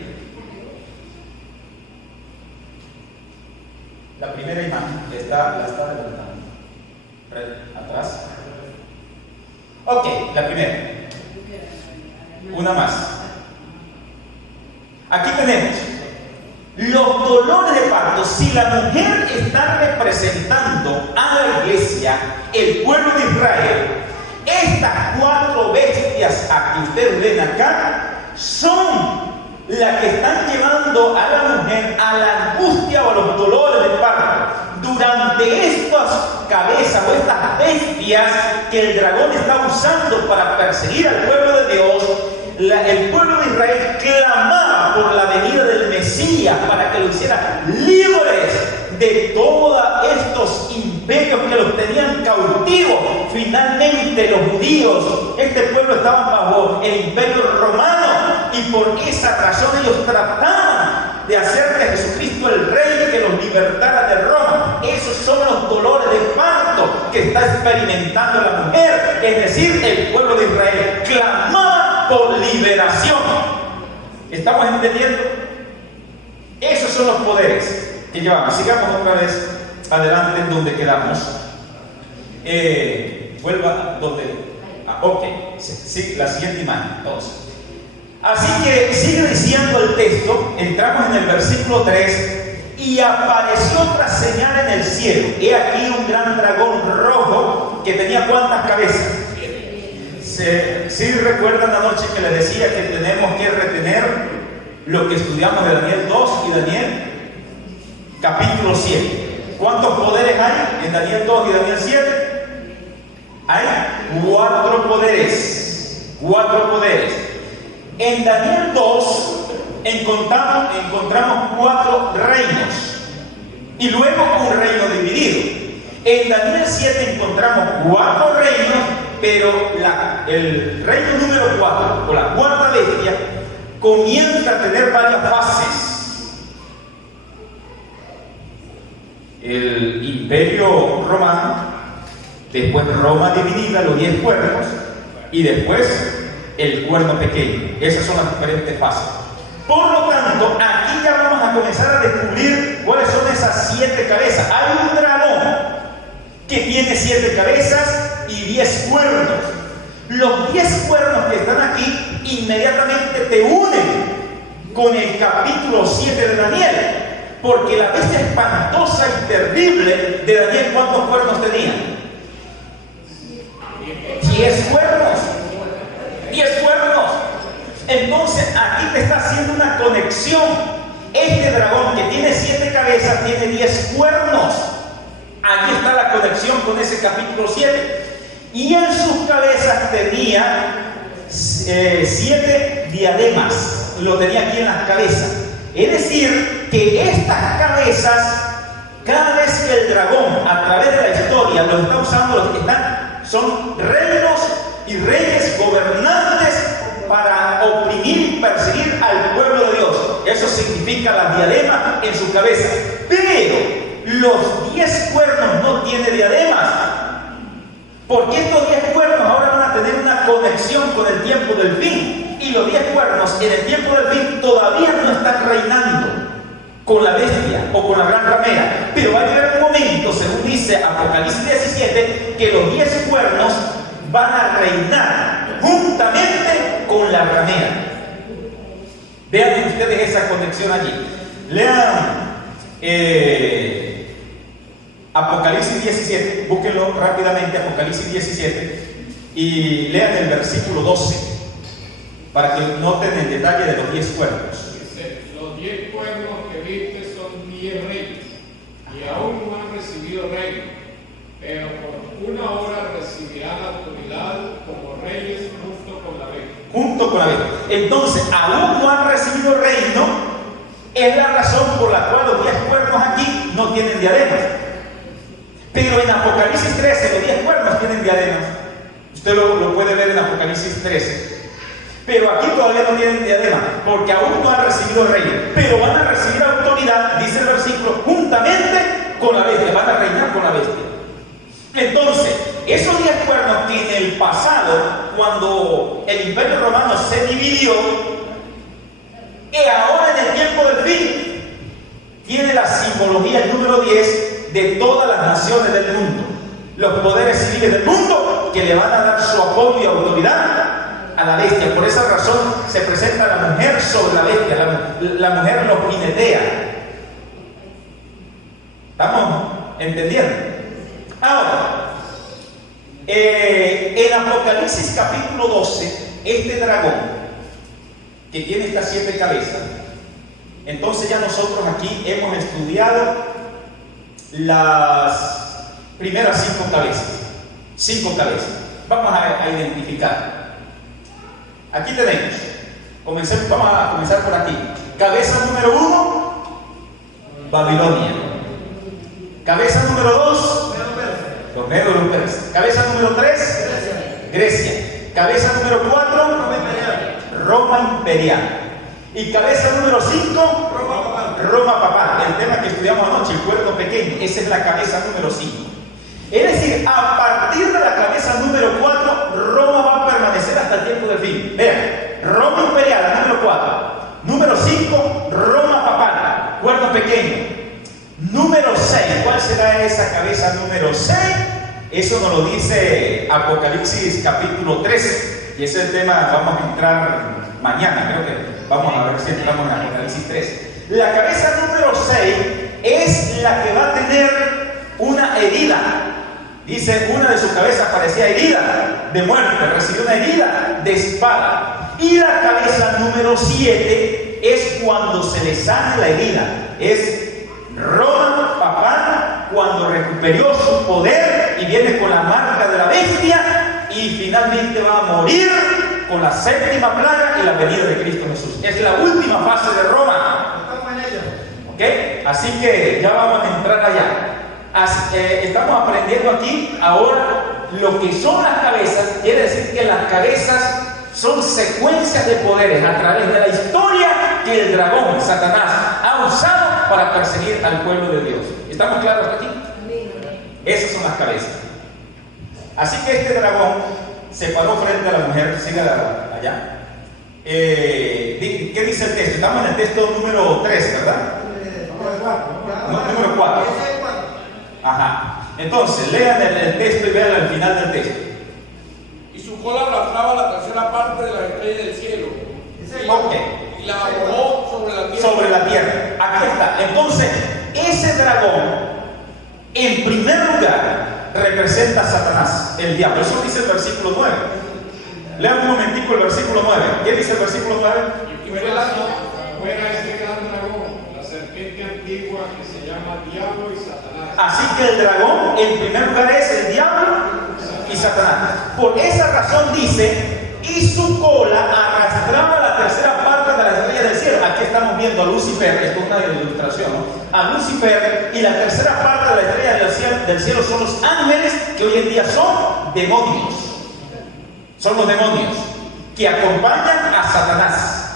La primera imagen la está adelantando. Atrás. Ok, la primera. Una más. Aquí tenemos los dolores de parto. Si la mujer está representando a la iglesia, el pueblo de Israel, estas 4 bestias a que ustedes ven acá son las que están llevando a la mujer a la angustia o a los dolores de parto. Durante estas cabezas o estas bestias que el dragón está usando para perseguir al pueblo de Dios, el pueblo de Israel clamaba por la venida del Mesías para que lo hiciera libres de todos estos imperios que los tenían cautivos. Finalmente los judíos, este pueblo, estaban bajo el imperio romano, y por esa razón ellos trataban de hacer de Jesucristo el rey que los libertara de Roma. Esos son los dolores de parto que está experimentando la mujer, es decir, el pueblo de Israel clamaba por liberación. ¿Estamos entendiendo? Esos son los poderes que llevamos. Sigamos otra vez adelante en donde quedamos. Vuelva donde... ok, sí, la siguiente imagen, todos. Así que sigue diciendo el texto, entramos en el versículo 3, y apareció otra señal en el cielo. He aquí un gran dragón rojo que tenía ¿cuántas cabezas? ¿Sí recuerdan la noche que les decía que tenemos que retener lo que estudiamos de Daniel 2 y Daniel capítulo 7? ¿Cuántos poderes hay en Daniel 2 y Daniel 7? Hay 4 poderes. 4 poderes. En Daniel 2 encontramos 4 reinos y luego un reino dividido. En Daniel 7 encontramos 4 reinos, pero el reino número 4, o la cuarta bestia, comienza a tener varias fases. El imperio romano, después Roma dividida, los 10 cuernos, y después el cuerno pequeño. Esas son las diferentes fases. Por lo tanto, aquí ya vamos a comenzar a descubrir cuáles son esas 7 cabezas. Hay un dragón que tiene 7 cabezas y 10 cuernos. Los 10 cuernos que están aquí inmediatamente te unen con el capítulo 7 de Daniel, porque la bestia espantosa y terrible de Daniel, ¿cuántos cuernos tenía? 10 cuernos. 10 cuernos. Entonces aquí te está haciendo una conexión. Este dragón que tiene 7 cabezas tiene 10 cuernos. Aquí está la conexión con ese capítulo 7. Y en sus cabezas tenía 7 diademas. Lo tenía aquí en las cabezas. Es decir, que estas cabezas, cada vez que el dragón a través de la historia lo está usando, los que están son reinos y reyes gobernantes para oprimir y perseguir al pueblo de Dios. Eso significa las diademas en su cabeza. Pero los 10 cuernos no tienen diademas, porque estos 10 cuernos ahora van a tener una conexión con el tiempo del fin. Y los 10 cuernos en el tiempo del fin todavía no están reinando con la bestia o con la gran ramera. Pero va a llegar un momento, según dice Apocalipsis 17, que los 10 cuernos van a reinar juntamente con la ramera. Vean ustedes esa conexión allí. Lean Apocalipsis 17, búsquenlo rápidamente, Apocalipsis 17, y lean el versículo 12, para que noten el detalle de los 10 cuernos. Dice, los 10 cuernos que viste son 10 reyes, y aún no han recibido reino, pero por una hora recibirán autoridad como reyes junto con la bestia. Junto con la bestia. Entonces, aún no han recibido reino, es la razón por la cual los 10 cuernos aquí no tienen diademas. Pero en Apocalipsis 13, los 10 cuernos tienen diademas. Usted lo puede ver en Apocalipsis 13. Pero aquí todavía no tienen diadema, porque aún no han recibido reino. Pero van a recibir autoridad, dice el versículo, juntamente con la bestia. Van a reinar con la bestia. Entonces, esos 10 cuernos que en el pasado, cuando el imperio romano se dividió, y ahora en el tiempo del fin, tiene la simbología, el número 10, de todas las naciones del mundo. Los poderes civiles del mundo que le van a dar su apoyo y autoridad a la bestia. Por esa razón se presenta la mujer sobre la bestia. La mujer los jinetea. ¿Estamos entendiendo? Ahora, en Apocalipsis capítulo 12, este dragón que tiene estas 7 cabezas, entonces ya nosotros aquí hemos estudiado las primeras 5 cabezas. 5 cabezas. Vamos a identificar. Aquí tenemos. Vamos a comenzar por aquí. Cabeza número 1, Babilonia. Cabeza número 2, los medos y los persas. Cabeza número 3, Grecia. Cabeza número 4, Roma imperial. Y cabeza número 5, Roma papal. El tema que estudiamos anoche, el cuerno pequeño. Esa es la cabeza número 5. Es decir, a partir de la cabeza número 4, Roma va a permanecer hasta el tiempo del fin. Vean, Roma imperial, número 4. Número 5, Roma papal. será esa cabeza número 6? Eso nos lo dice Apocalipsis capítulo 13. Y ese es el tema, vamos a entrar mañana, creo que vamos a ver si entramos en Apocalipsis 13. La cabeza número 6 es la que va a tener una herida. Dice, una de sus cabezas parecía herida de muerte, recibió una herida de espada. Y la cabeza número 7 es cuando se le sane la herida. Es Roma, papá, cuando recuperó su poder y viene con la marca de la bestia y finalmente va a morir con la 7ª plaga y la venida de Cristo Jesús. Es la última fase de Roma. ¿Ok? Así que ya vamos a entrar allá. Estamos aprendiendo aquí ahora lo que son las cabezas. Quiere decir que las cabezas son secuencias de poderes a través de la historia que el dragón, Satanás, ha usado para perseguir al pueblo de Dios. ¿Estamos claros aquí? Esas son las cabezas. Así que este dragón se paró frente a la mujer. Siga allá. ¿Qué dice el texto? Estamos en el texto número 3, ¿verdad? Número 4. Ajá. Entonces, lean el texto y vean al final del texto. Y su cola arrastraba la tercera parte de la estrella del cielo. Ok. Y la arrojó sobre la tierra. Sobre la tierra. Aquí está. Entonces, ese dragón, en primer lugar, representa a Satanás, el diablo. Eso dice el versículo 9. Lean un momentico el versículo 9. ¿Qué dice el versículo 9? Y fuera este gran dragón, la serpiente antigua que se llama Diablo y Satanás. Así que el dragón, en primer lugar, es el diablo y Satanás. Por esa razón dice, y su cola arrastraba la tercera parte de la estrella del cielo. Aquí estamos viendo a Lucifer, esto es una ilustración, ¿no? A Lucifer, y la tercera parte de la estrella del cielo son los ángeles, que hoy en día son demonios. Son los demonios que acompañan a Satanás.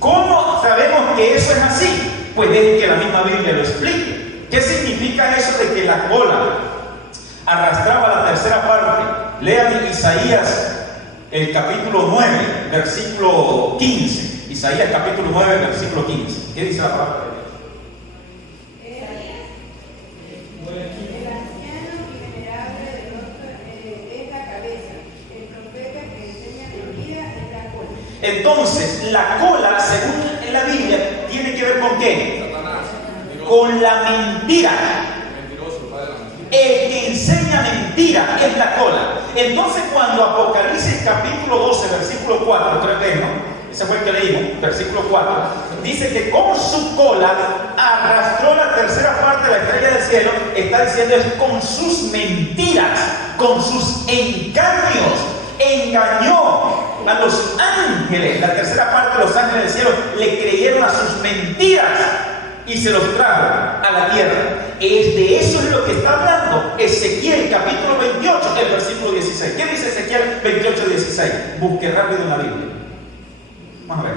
¿Cómo sabemos que eso es así? Pues es que la misma Biblia lo explica. ¿Qué significa eso de que la cola arrastraba la tercera parte? Lean Isaías el capítulo 9, versículo 15. Isaías capítulo 9, versículo 15. ¿Qué dice la palabra de Dios? El anciano y venerable de rostro es la cabeza, el profeta que enseña mentira es la cola. Entonces, la cola, según en la Biblia, tiene que ver con ¿qué? Satanás. Con la mentira. Mentiroso, padre de la mentira. El que enseña mentira es la cola. Entonces, cuando Apocalipsis capítulo 12, versículo 4, creo que ¿no? Ese fue el que leímos, versículo 4, dice que con su cola arrastró la tercera parte de la estrella del cielo. Está diciendo es con sus mentiras, con sus engaños. Engañó a los ángeles. La tercera parte de los ángeles del cielo le creyeron a sus mentiras y se los trajo a la tierra. Es de eso es lo que está hablando Ezequiel capítulo 28, el versículo 16. ¿Qué dice Ezequiel 28, 16? Busque rápido en la Biblia. Vamos a ver.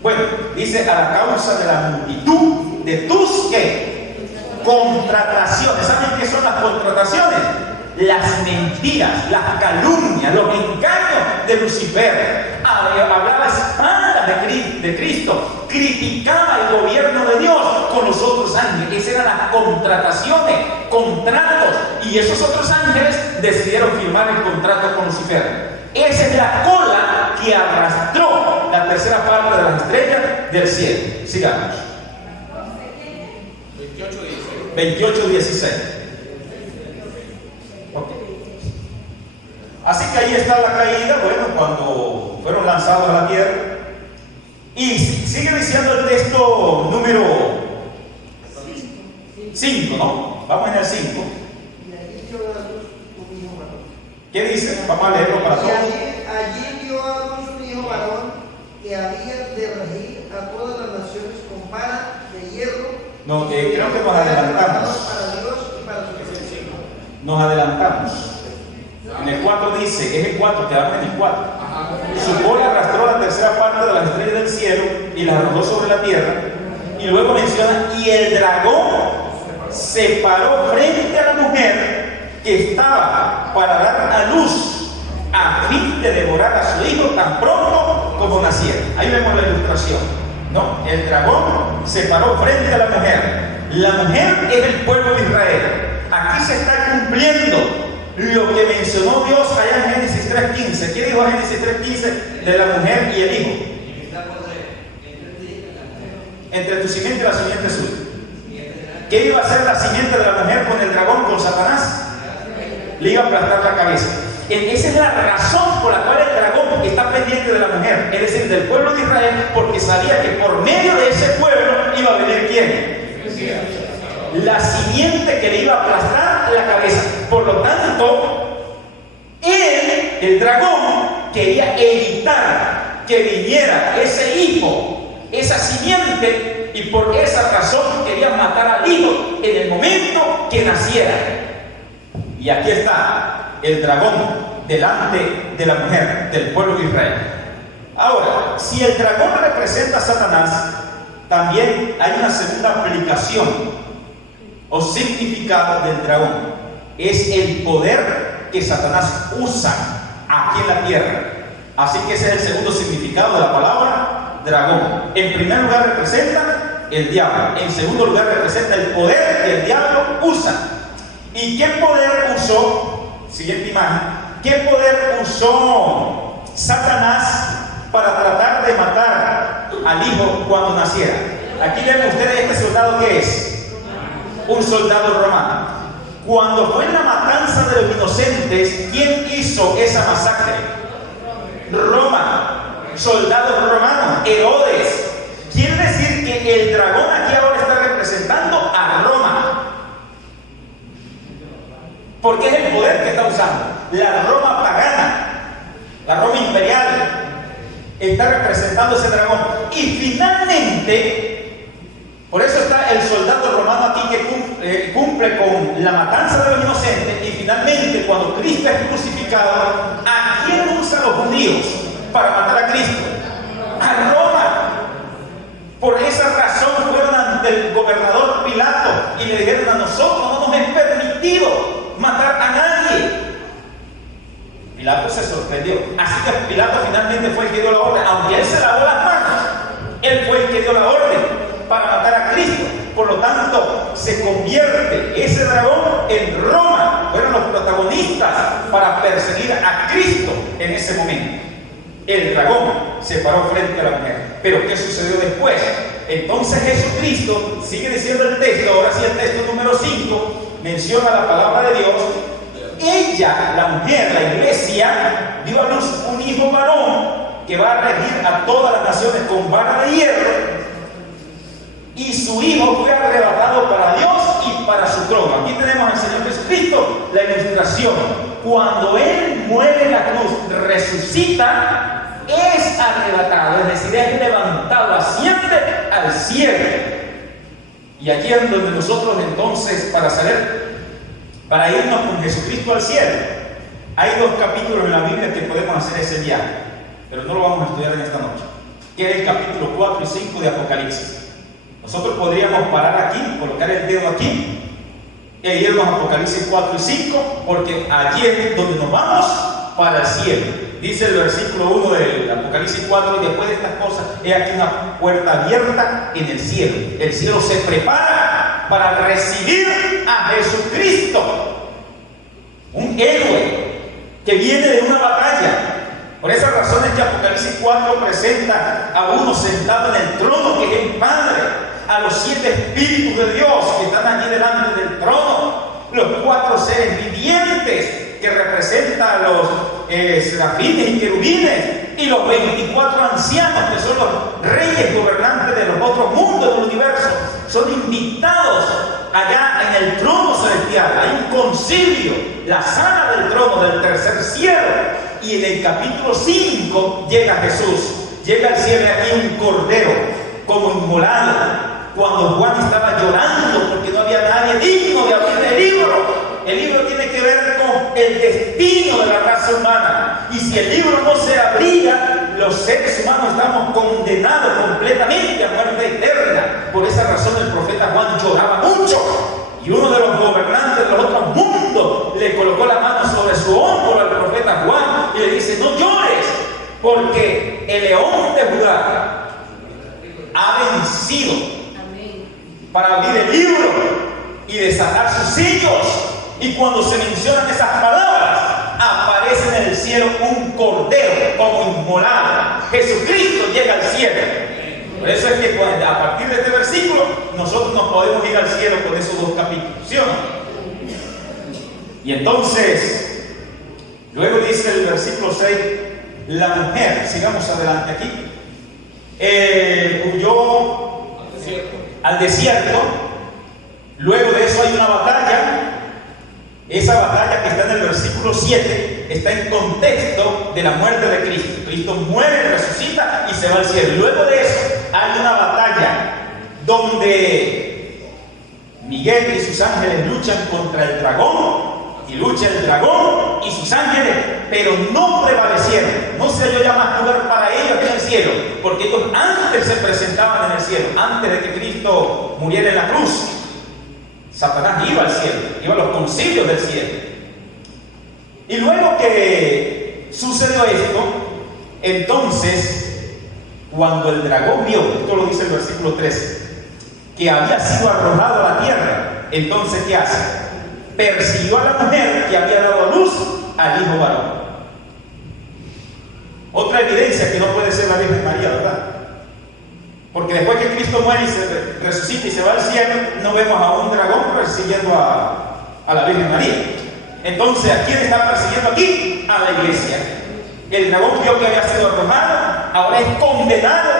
Bueno, dice a la causa de la multitud de tus ¿qué? Contrataciones. ¿Saben qué son las contrataciones? Las mentiras, las calumnias, los engaños de Lucifer. Hablaba espaldas de Cristo, criticaba el gobierno de Dios con los otros ángeles. Esas eran las contrataciones, contratos, y esos otros ángeles decidieron firmar el contrato con Lucifer. Esa es la cola que arrastró la tercera parte de las estrellas del cielo. Sigamos. 28, 16. Okay. Así que ahí está la caída, bueno, cuando fueron lanzados a la tierra. Y sigue diciendo el texto número 5, ¿no? Vamos en el 5. ¿Qué dice? Vamos a leerlo para todos. Allí dio a luz un hijo varón que había de regir a todas las naciones con vara de hierro. No, creo que nos adelantamos. Para Dios y para su presencia. Nos adelantamos. En el 4 dice, es el 4, quedamos en el 4. Su cola arrastró la tercera parte de las estrellas del cielo y las arrojó sobre la tierra. Y luego menciona, y el dragón se paró frente a la mujer que estaba para dar a luz a fin de devorar a su hijo tan pronto como naciera. Ahí vemos la ilustración, ¿no? El dragón se paró frente a la mujer, La mujer es el pueblo de Israel. Aquí se está cumpliendo lo que mencionó Dios allá en Génesis 3.15. ¿Qué dijo Génesis 3.15 de la mujer y el hijo? Entre tu simiente y la simiente suya. ¿Qué iba a hacer la simiente de la mujer con el dragón, con Satanás? Le iba a aplastar la cabeza. Esa es la razón por la cual el dragón está pendiente de la mujer, es decir, del pueblo de Israel, porque sabía que por medio de ese pueblo iba a venir ¿quién? La simiente que le iba a aplastar la cabeza. Por lo tanto, él, el dragón, quería evitar que viniera ese hijo, esa simiente, y por esa razón quería matar al hijo en el momento que naciera. Y aquí está el dragón delante de la mujer del pueblo de Israel. Ahora, si el dragón representa a Satanás, también hay una segunda aplicación o significado del dragón. Es el poder que Satanás usa aquí en la tierra. Así que ese es el segundo significado de la palabra dragón. En primer lugar representa el diablo. En segundo lugar representa el poder que el diablo usa. ¿Y qué poder usó? Siguiente imagen. ¿Qué poder usó Satanás para tratar de matar al hijo cuando naciera? Aquí ven ustedes este soldado que es un soldado romano. Cuando fue la matanza de los inocentes, ¿quién hizo esa masacre? Roma. Soldados romanos, Herodes. Quiere decir que el dragón aquí ahora está representando a Roma, porque es el poder que está usando. La Roma pagana, la Roma imperial, está representando ese dragón. Y finalmente, por eso está el soldado romano aquí que cumple con la matanza de los inocentes. Y finalmente, cuando Cristo es crucificado, ¿a quién usan los judíos para matar a Cristo? A Roma. Por esa razón fueron ante el gobernador Pilato y le dijeron: a nosotros no nos es permitido matar a nadie. Pilato se sorprendió. Así que Pilato finalmente fue el que dio la orden. Aunque él se lavó las manos, él fue el que dio la orden para matar a Cristo. Por lo tanto, se convierte ese dragón en Roma. Fueron los protagonistas para perseguir a Cristo en ese momento. El dragón se paró frente a la mujer. Pero ¿qué sucedió después? Entonces Jesucristo, sigue diciendo el texto, ahora sí el texto número 5, menciona la palabra de Dios. Ella, la mujer, la iglesia, dio a luz un hijo varón que va a regir a todas las naciones con vara de hierro. Y su hijo fue arrebatado para Dios y para su trono. Aquí tenemos al Señor Jesucristo, la ilustración. Cuando Él muere en la cruz, resucita, es arrebatado, es decir, es levantado, asciende al cielo. Y aquí es donde nosotros entonces, para irnos con Jesucristo al cielo, hay 2 capítulos en la Biblia que podemos hacer ese viaje, pero no lo vamos a estudiar en esta noche, que es el capítulo 4 y 5 de Apocalipsis. Nosotros podríamos parar aquí, colocar el dedo aquí e irnos a Apocalipsis 4 y 5, porque allí es donde nos vamos para el cielo. Dice el versículo 1 del Apocalipsis 4: y después de estas cosas, he aquí una puerta abierta en el cielo. El cielo se prepara para recibir a Jesucristo, un héroe que viene de una batalla. Por esa razón es que Apocalipsis 4 presenta a uno sentado en el trono, que es el Padre, a los 7 espíritus de Dios que están allí delante del trono, los 4 seres vivientes que representan a los serafines y querubines, y los 24 ancianos que son los reyes gobernantes de los otros mundos del universo. Son invitados allá en el trono celestial. Hay un concilio, la sala del trono del tercer cielo. Y en el capítulo 5 llega Jesús, llega al cielo, aquí un cordero como inmolado. Cuando Juan estaba llorando porque no había nadie digno de abrir el libro. El libro tiene que ver con el destino de la raza humana. Y si el libro no se abría, los seres humanos estamos condenados completamente a muerte eterna. Por esa razón el profeta Juan lloraba mucho. Y uno de los gobernantes de los otros mundos le colocó la mano sobre su hombro al profeta Juan y le dice: no llores, porque el león de Judá ha vencido para abrir el libro y desatar sus sellos. Y cuando se mencionan esas palabras, aparece en el cielo un cordero como inmolado. Jesucristo llega al cielo. Por eso es que a partir de este versículo nosotros nos podemos ir al cielo con esos dos capítulos, ¿sí o no? Y entonces, luego dice el versículo 6, la mujer, sigamos adelante aquí, huyó al desierto. Luego de eso hay una batalla. Esa batalla que está en el versículo 7 está en contexto de la muerte de Cristo. Cristo muere, resucita y se va al cielo. Luego de eso hay una batalla donde Miguel y sus ángeles luchan contra el dragón. Y lucha el dragón y sus ángeles, pero no prevalecieron. No se halló ya más lugar para ellos en el cielo, porque ellos antes se presentaban en el cielo, antes de que Cristo muriera en la cruz. Satanás iba al cielo, iba a los concilios del cielo. Y luego que sucedió esto, entonces, cuando el dragón vio, esto lo dice el versículo 13, que había sido arrojado a la tierra, entonces, ¿qué hace? Persiguió a la mujer que había dado a luz al hijo varón. Otra evidencia que no puede ser la Virgen María, ¿verdad? Porque después que Cristo muere y se resucita y se va al cielo, no vemos a un dragón persiguiendo a la Virgen María. Entonces, ¿a quién está persiguiendo aquí? A la iglesia. El dragón vio que había sido arrojado, ahora es condenado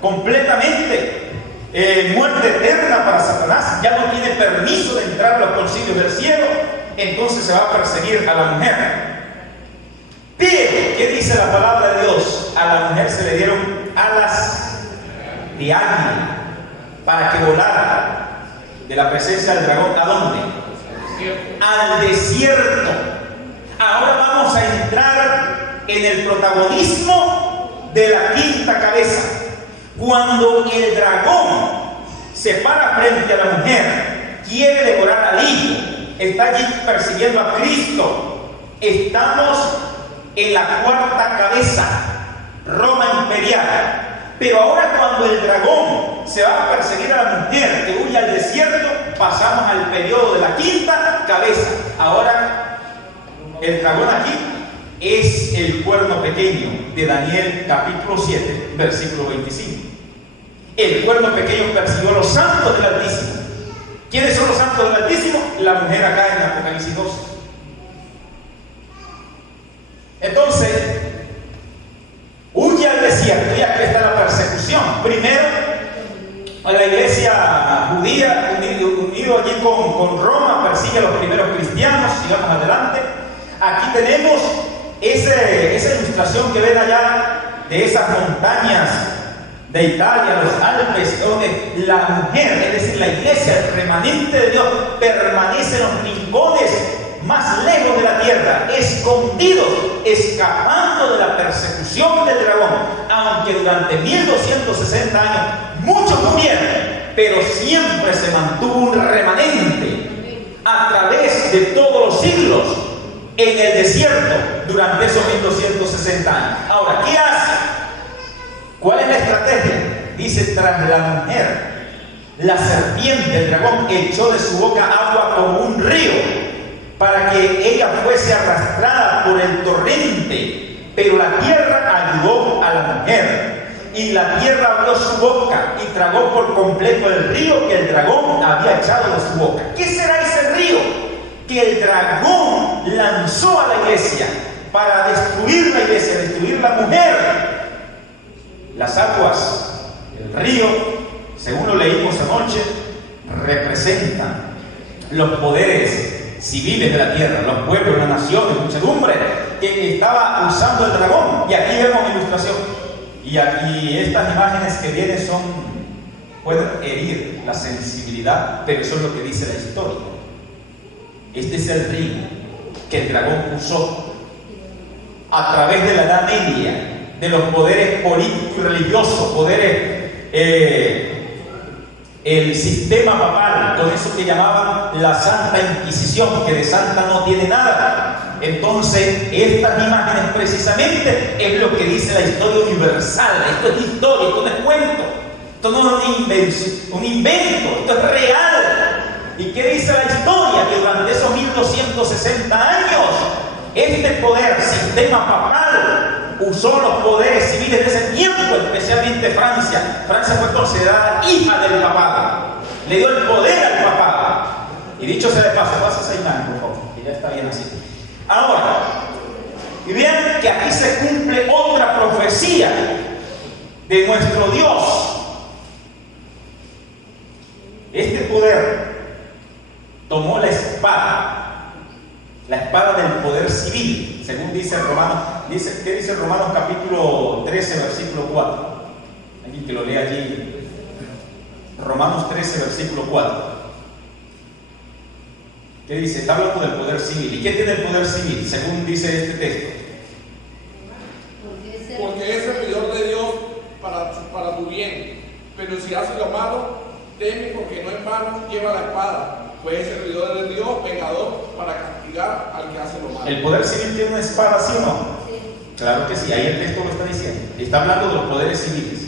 completamente. Muerte eterna para Satanás, ya no tiene permiso de entrar a los concilios del cielo, entonces se va a perseguir a la mujer. Pero, ¿qué dice la palabra de Dios? A la mujer se le dieron alas de águila para que volara de la presencia del dragón. ¿A dónde? Al desierto. Ahora vamos a entrar en el protagonismo de la quinta cabeza. Cuando el dragón se para frente a la mujer, quiere devorar al hijo, está allí persiguiendo a Cristo. Estamos en la cuarta cabeza, Roma imperial. Pero ahora cuando el dragón se va a perseguir a la mujer que huye al desierto, pasamos al periodo de la quinta cabeza. Ahora el dragón aquí es el cuerno pequeño de Daniel capítulo 7, versículo 25. El cuerno pequeño persiguió a los santos del Altísimo. ¿Quiénes son los santos del Altísimo? La mujer acá en Apocalipsis 12. Entonces, huye al desierto y aquí está la persecución. Primero, a la iglesia judía, unido allí con Roma, persigue a los primeros cristianos. Sigamos adelante. Aquí tenemos esa ilustración que ven allá de esas montañas de Italia, los Alpes, donde la mujer, es decir, la iglesia, el remanente de Dios, permanece en los rincones más lejos de la tierra, escondidos, escapando de la persecución del dragón. Aunque durante 1260 años muchos murieron, pero siempre se mantuvo un remanente a través de todos los siglos en el desierto durante esos 1260 años. Ahora, ¿qué hace? ¿Cuál es la estrategia? Dice, tras la mujer, la serpiente, el dragón, echó de su boca agua como un río para que ella fuese arrastrada por el torrente. Pero la tierra ayudó a la mujer, y la tierra abrió su boca y tragó por completo el río que el dragón había echado de su boca. ¿Qué será ese río que el dragón lanzó a la iglesia para destruir la iglesia, destruir la mujer? Las aguas, el río, según lo leímos anoche, representan los poderes civiles de la tierra, los pueblos, las naciones, la muchedumbre que estaba usando el dragón. Y aquí vemos una ilustración. Y aquí estas imágenes que vienen pueden herir la sensibilidad, pero eso es lo que dice la historia. Este es el río que el dragón usó a través de la Edad Media, de los poderes políticos y religiosos, poderes, el sistema papal, con eso que llamaban la Santa Inquisición, que de santa no tiene nada. Entonces, estas imágenes precisamente es lo que dice la historia universal. Esto es historia, esto no es cuento. Esto no es un invento, esto es real. ¿Y qué dice la historia? Que durante esos 1260 años, este poder, sistema papal, usó los poderes civiles de ese tiempo, especialmente Francia. Francia fue considerada hija del papado. Le dio el poder al papado. Y dicho sea de paso, pasa 6 años, por favor, que ya está bien así. Ahora, y vean que aquí se cumple otra profecía de nuestro Dios. Este poder tomó la espada del poder civil, según dice Romanos. ¿Qué dice Romanos capítulo 13, versículo 4? Alguien que lo lea allí. Romanos 13, versículo 4. ¿Qué dice? Está hablando del poder civil. ¿Y qué tiene el poder civil, según dice este texto? Porque es servidor de Dios para tu bien. Pero si hace lo malo, teme, porque no en vano lleva la espada. Pues es servidor de Dios, vengador, para castigar al que hace lo malo. ¿El poder civil tiene una espada, sí o no? Sí. Claro que sí, ahí el texto lo está diciendo. Está hablando de los poderes civiles.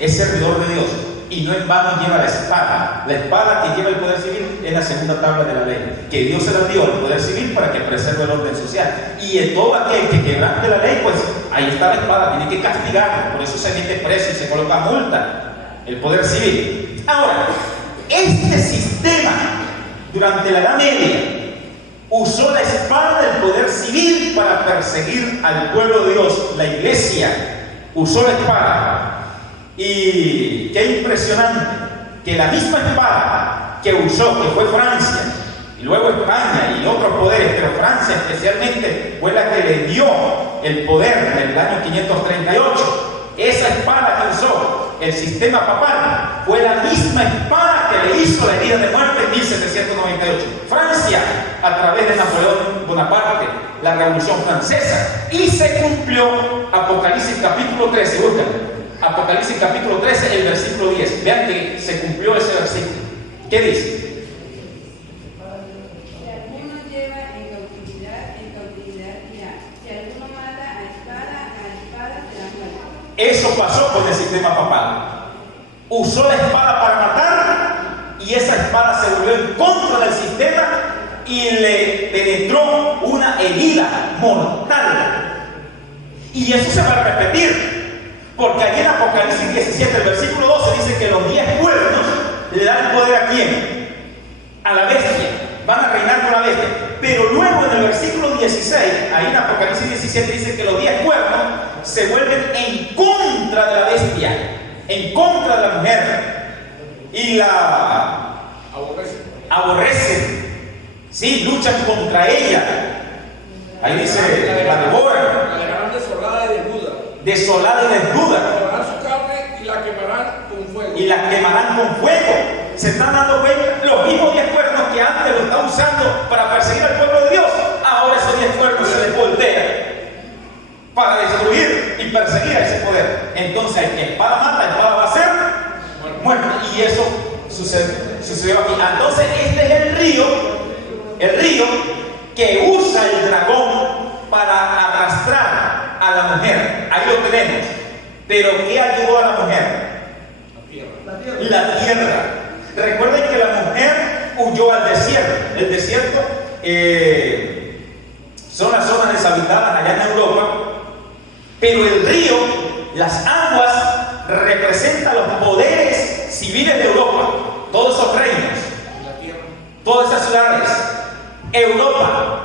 Es servidor de Dios. Y no en vano lleva la espada. La espada que lleva el poder civil es la segunda tabla de la ley, que Dios se la dio al poder civil para que preserve el orden social. Y en todo aquel que quebrante la ley, pues ahí está la espada, tiene que castigarlo. Por eso se emite preso y se coloca multa. El poder civil. Ahora, este sistema durante la Edad Media usó la espada del poder civil para perseguir al pueblo de Dios. La iglesia usó la espada. Y qué impresionante que la misma espada que usó, que fue Francia, y luego España y otros poderes, pero Francia especialmente fue la que le dio el poder en el año 538. Esa espada que usó el sistema papal fue la misma espada que le hizo la herida de muerte en 1798. Francia, a través de Napoleón Bonaparte, la Revolución Francesa, y se cumplió Apocalipsis capítulo 13, búscalo. Apocalipsis capítulo 13, el versículo 10. Vean que se cumplió ese versículo. ¿Qué dice? Si alguno lleva en cautividad irá. Si alguno mata a espada será muerto. Eso pasó con el sistema papal. Usó la espada para matar y esa espada se volvió en contra del sistema y le penetró una herida mortal. Y eso se va a repetir. Porque allí en Apocalipsis 17, el versículo 12, dice que los 10 cuernos le dan poder ¿a quién? A la bestia. Van a reinar con la bestia. Pero luego en el versículo 16, ahí en Apocalipsis 17, dice que los 10 cuernos se vuelven en contra de la bestia, en contra de la mujer. Y la aborrecen. Sí, luchan contra ella. Ahí dice, la devoran. La dejarán desolada y desnuda. Desolada y desnuda. Devorarán su carne y la quemarán con fuego. Y la quemarán con fuego. Se están dando cuenta, los mismos 10 cuernos que antes lo están usando para perseguir al pueblo de Dios, ahora esos 10 cuernos se les voltean para destruir y perseguir a ese poder. Entonces, el que espada mata, espada va a ser muerto. Y eso sucedió aquí. Entonces, este es el río que usa el dragón para arrastrar a la mujer. Ahí lo tenemos. Pero ¿qué ayudó a la mujer? La tierra. Recuerden que la mujer huyó al desierto. El desierto son las zonas deshabitadas allá en Europa. Pero el río, las aguas, representan los poderes civiles de Europa. Todos esos reinos, todas esas ciudades. Europa.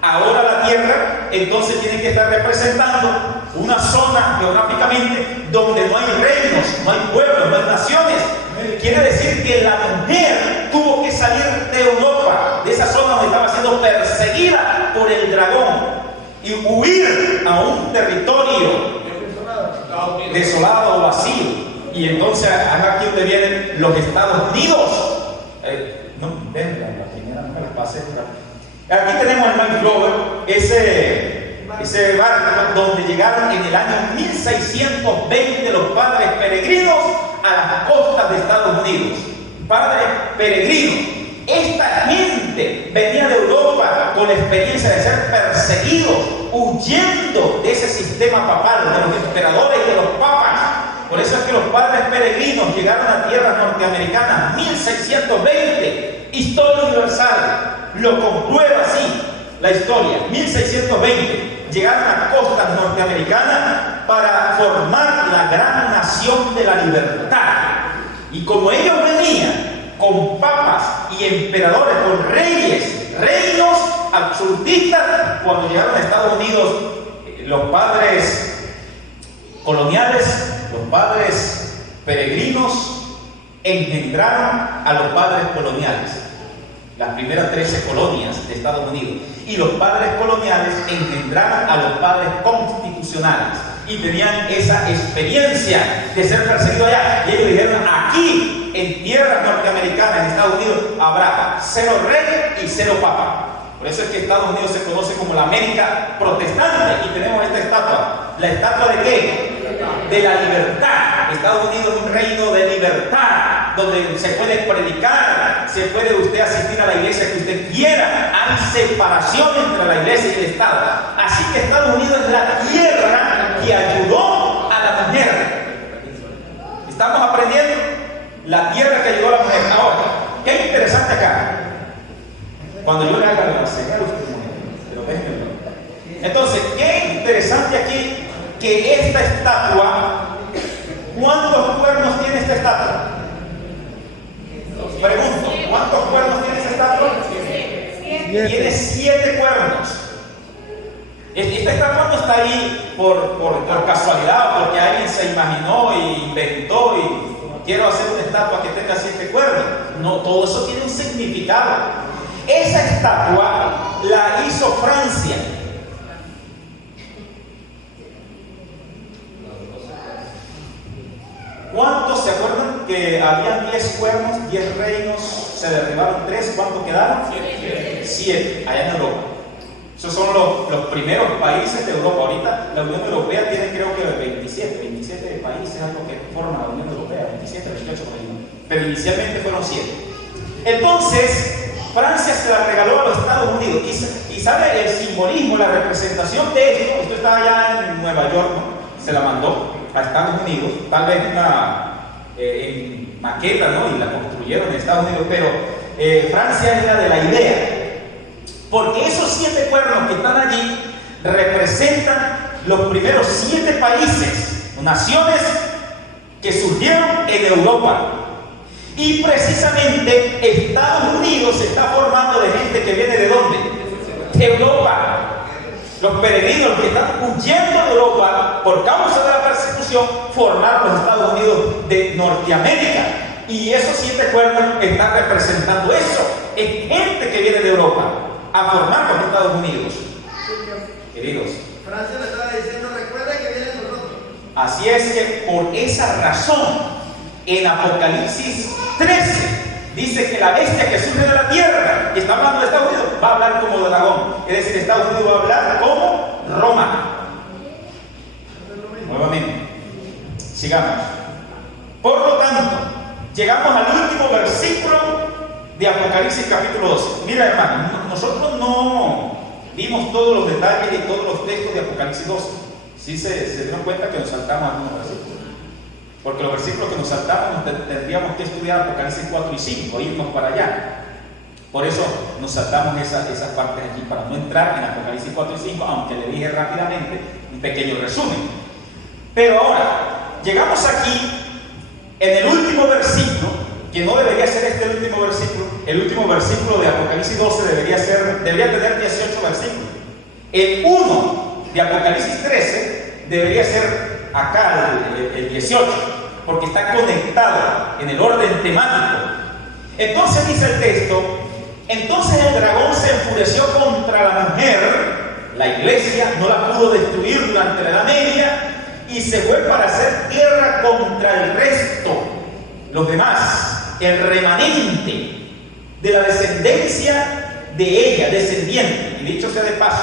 Ahora la tierra entonces tiene que estar representando una zona geográficamente donde no hay reinos, no hay pueblos, no hay naciones. Quiere decir que la mujer tuvo que salir de Europa, de esa zona donde estaba siendo perseguida por el dragón, y huir a un territorio desolado o vacío. Y entonces aquí donde vienen los Estados Unidos. No, ven, la primera no me la pasé. Aquí tenemos el Mayflower, ese barco donde llegaron en el año 1620 los padres peregrinos a las costas de Estados Unidos. Padres peregrinos. Esta gente venía de Europa con la experiencia de ser perseguidos, huyendo de ese sistema papal, de los emperadores y de los papas. Por eso es que los padres peregrinos llegaron a tierras norteamericanas 1620. Historia universal lo comprueba así la historia. 1620 llegaron a costas norteamericanas para formar la gran nación de la libertad. Y como ellos venían con papas y emperadores, con reyes, reinos absolutistas, cuando llegaron a Estados Unidos, los padres coloniales, los padres peregrinos, engendraron a los padres coloniales, las primeras 13 colonias de Estados Unidos. Y los padres coloniales engendraron a los padres constitucionales y tenían esa experiencia de ser perseguidos allá. Y ellos dijeron: aquí en tierras norteamericanas, en Estados Unidos, habrá 0 rey y 0 papa. Por eso es que Estados Unidos se conoce como la América protestante. Y tenemos esta estatua. ¿La estatua de qué? De la libertad. Estados Unidos es un reino de libertad, donde se puede predicar, se puede usted asistir a la iglesia que usted quiera. Hay separación entre la iglesia y el Estado. Así que Estados Unidos es la tierra que ayudó a la mujer. ¿Estamos aprendiendo? La tierra que ayudó a la mujer. Ahora, qué interesante acá. Cuando yo le haga la señal, usted pero déjenme. Entonces, qué interesante aquí que esta estatua, ¿cuántos cuernos tiene esta estatua? Pregunto, ¿cuántos cuernos tiene esta estatua? Tiene 7 cuernos. Esta estatua no está ahí por casualidad, porque alguien se imaginó y inventó y quiero hacer una estatua que tenga 7 cuernos. No, todo eso tiene un significado. Esa estatua la hizo Francia. ¿Cuántos se acuerdan que habían 10 cuernos, 10 reinos, se derribaron 3? ¿Cuántos quedaron? 7, allá en Europa. Esos son los primeros países de Europa. Ahorita la Unión Europea tiene, creo que 27 países, algo que forman la Unión Europea, 27, 28 por ahí. Pero inicialmente fueron 7. Entonces, Francia se la regaló a los Estados Unidos. Y sabe el simbolismo, la representación de esto está allá en Nueva York, ¿no? Se la mandó a Estados Unidos, tal vez en maqueta, ¿no? Y la construyeron en Estados Unidos, pero Francia es la de la idea. Porque esos 7 cuernos que están allí representan los primeros 7 países, naciones que surgieron en Europa. Y precisamente Estados Unidos se está formando de gente que viene ¿de dónde? De Europa. Los peregrinos, los que están huyendo de Europa por causa de la persecución, formaron los Estados Unidos de Norteamérica. Y esos 7 cuernos están representando eso. Es gente que viene de Europa a formar los Estados Unidos. Queridos, Francia le estaba diciendo: recuerda que vienen nosotros. Así es que por esa razón, en Apocalipsis 13 dice que la bestia que surge de la tierra, que está hablando de Estados Unidos, va a hablar como dragón. Es decir, Estados Unidos va a hablar como Roma. Nuevamente, sigamos. Por lo tanto, llegamos al último versículo de Apocalipsis capítulo 12. Mira, hermano, nosotros no vimos todos los detalles y todos los textos de Apocalipsis 12. Sí se dieron cuenta que nos saltamos algunos versículos. Porque los versículos que nos saltamos tendríamos que estudiar Apocalipsis 4 y 5, irnos para allá. Por eso nos saltamos esas partes aquí, para no entrar en Apocalipsis 4 y 5, aunque le dije rápidamente un pequeño resumen. Pero ahora, llegamos aquí en el último versículo, que no debería ser este el último versículo. El último versículo de Apocalipsis 12 debería tener 18 versículos. El 1 de Apocalipsis 13 debería ser acá el 18, porque está conectado en el orden temático. Entonces dice el texto: entonces el dragón se enfureció contra la mujer, la iglesia, no la pudo destruir durante la Edad Media, y se fue para hacer guerra contra el resto, los demás, el remanente de la descendencia de ella, descendiente. Y dicho sea de paso,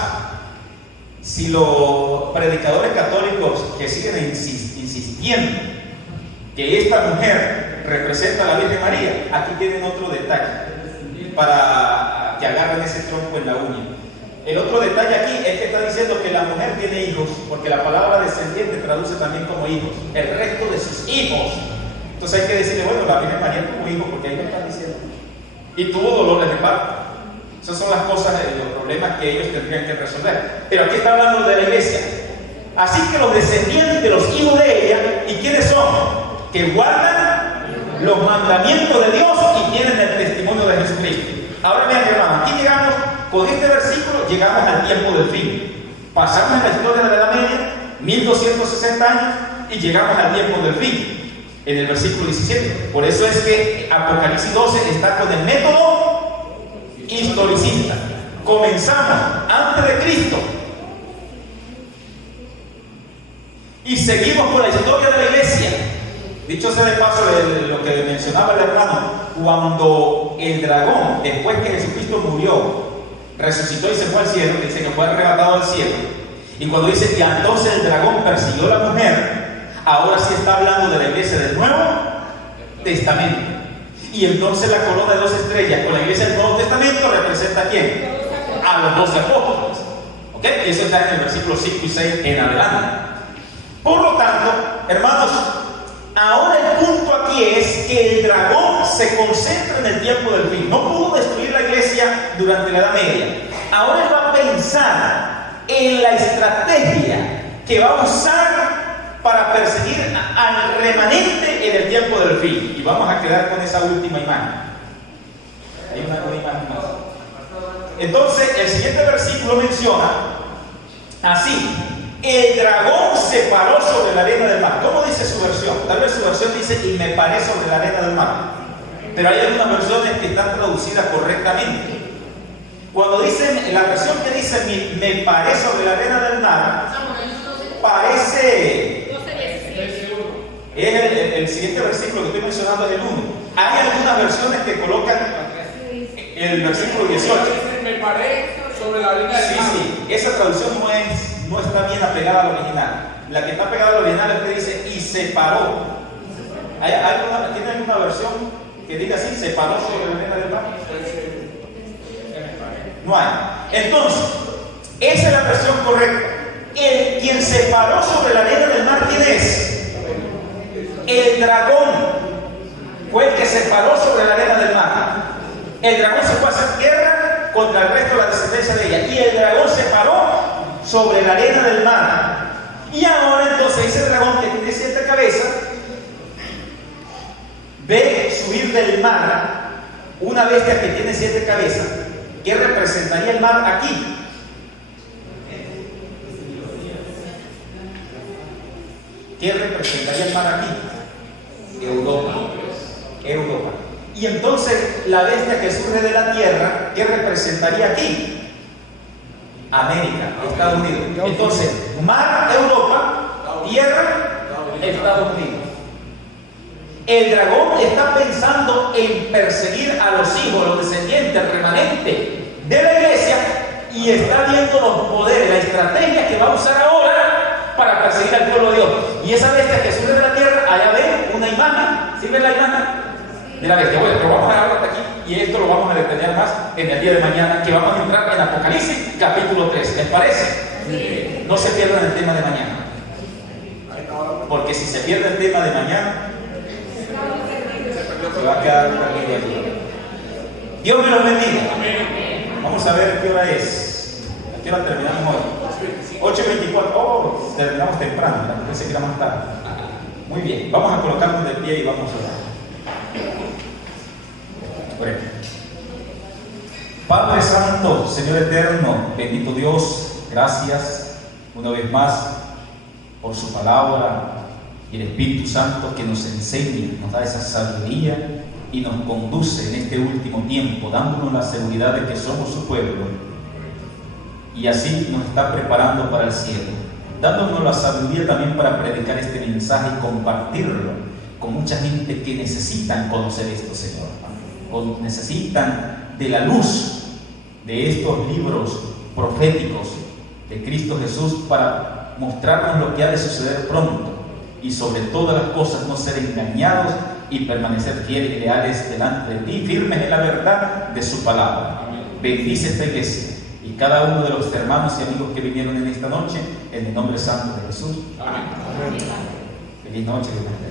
si los predicadores católicos que siguen insistiendo que esta mujer representa a la Virgen María, aquí tienen otro detalle para que agarren ese tronco en la uña. El otro detalle aquí es que está diciendo que la mujer tiene hijos, porque la palabra descendiente descendientes traduce también como hijos, el resto de sus hijos. Entonces hay que decirle, bueno, la Virgen María tuvo hijos porque ahí lo están diciendo. Y tuvo dolores de parto. Esas son las cosas, los problemas que ellos tendrían que resolver. Pero aquí está hablando de la iglesia. Así que los descendientes, los hijos de ella, ¿y quiénes son? Que guardan los mandamientos de Dios y tienen el testimonio de Jesucristo. Ahora vean, hermanos, aquí llegamos, con este versículo llegamos al tiempo del fin. Pasamos en la historia de la Edad Media, 1260 años, y llegamos al tiempo del fin, en el versículo 17. Por eso es que Apocalipsis 12 está con el método historicista. Comenzamos antes de Cristo y seguimos con la historia de la iglesia. Dicho sea de paso, lo que mencionaba el hermano, cuando el dragón, después que Jesucristo murió, resucitó y se fue al cielo, dice que fue arrebatado al cielo, y cuando dice que entonces el dragón persiguió a la mujer, ahora sí está hablando de la iglesia del Nuevo Testamento. Y entonces la corona de 2 estrellas con la iglesia del Nuevo Testamento representa ¿a quién? A los 12 apóstoles. ¿Ok? Eso está en el versículo 5 y 6 en adelante. Por lo tanto, hermanos, ahora el punto aquí es que el dragón se concentra en el tiempo del fin. No pudo destruir la iglesia durante la Edad Media. Ahora él va a pensar en la estrategia que va a usar para perseguir al remanente en el tiempo del fin. Y vamos a quedar con esa última imagen. Hay una imagen más. Entonces, el siguiente versículo menciona así: el dragón se paró sobre la arena del mar. ¿Cómo dice su versión? Tal vez su versión dice y me paré sobre la arena del mar. Pero hay algunas versiones que están traducidas correctamente. Cuando dicen, la versión que dice me paré sobre la arena del mar, parece... Es el siguiente versículo que estoy mencionando, es el 1. Hay algunas versiones que colocan el versículo 18. Me paré sobre la arena del mar. Sí, esa traducción no está bien apegada al original. La que está pegada al original es que dice y se paró. ¿Tiene alguna versión que diga así, se paró sobre la arena del mar? No hay. Entonces, esa es la versión correcta. Quien se paró sobre la arena del mar, ¿quién es? El dragón fue el que se paró sobre la arena del mar. El dragón se fue a hacer guerra contra el resto de la descendencia de ella. Y el dragón se paró sobre la arena del mar. Y ahora entonces ese dragón que tiene 7 cabezas ve subir del mar una bestia que tiene 7 cabezas. ¿Qué representaría el mar aquí? ¿Qué representaría el mar aquí? Europa. Y entonces la bestia que surge de la tierra, ¿qué representaría aquí? América, Estados Unidos. Entonces, mar, Europa, tierra, Estados Unidos. El dragón está pensando en perseguir a los hijos, los descendientes, el remanente de la iglesia, y está viendo los poderes, la estrategia que va a usar ahora para perseguir al pueblo de Dios. Y esa bestia que sube de la tierra, allá ven una imagen. ¿Sí ven la imagen de la bestia? Bueno, pero vamos a dejarlo hasta aquí y esto lo vamos a detener más en el día de mañana, que vamos a entrar en Apocalipsis capítulo 3. ¿Les parece? Sí. No se pierdan el tema de mañana, porque si se pierde el tema de mañana se va a quedar perdido allí. Dios me los bendiga. Vamos a ver qué hora es. ¿A qué hora terminamos hoy? 8:24. Oh, terminamos temprano. Pensé que era más tarde. Muy bien. Vamos a colocarnos de pie y vamos a orar. Bueno. Padre Santo, Señor Eterno, bendito Dios, gracias una vez más por su palabra y el Espíritu Santo que nos enseña, nos da esa sabiduría y nos conduce en este último tiempo, dándonos la seguridad de que somos su pueblo, y así nos está preparando para el cielo, dándonos la sabiduría también para predicar este mensaje y compartirlo con mucha gente que necesitan conocer esto, Señor, o necesitan de la luz de estos libros proféticos de Cristo Jesús para mostrarnos lo que ha de suceder pronto, y sobre todas las cosas no ser engañados y permanecer fieles y leales delante de ti, firmes en la verdad de su palabra. Bendice esta iglesia y y cada uno de los hermanos y amigos que vinieron en esta noche, en el nombre santo de Jesús. Amén. Feliz noche, Dios bendiga.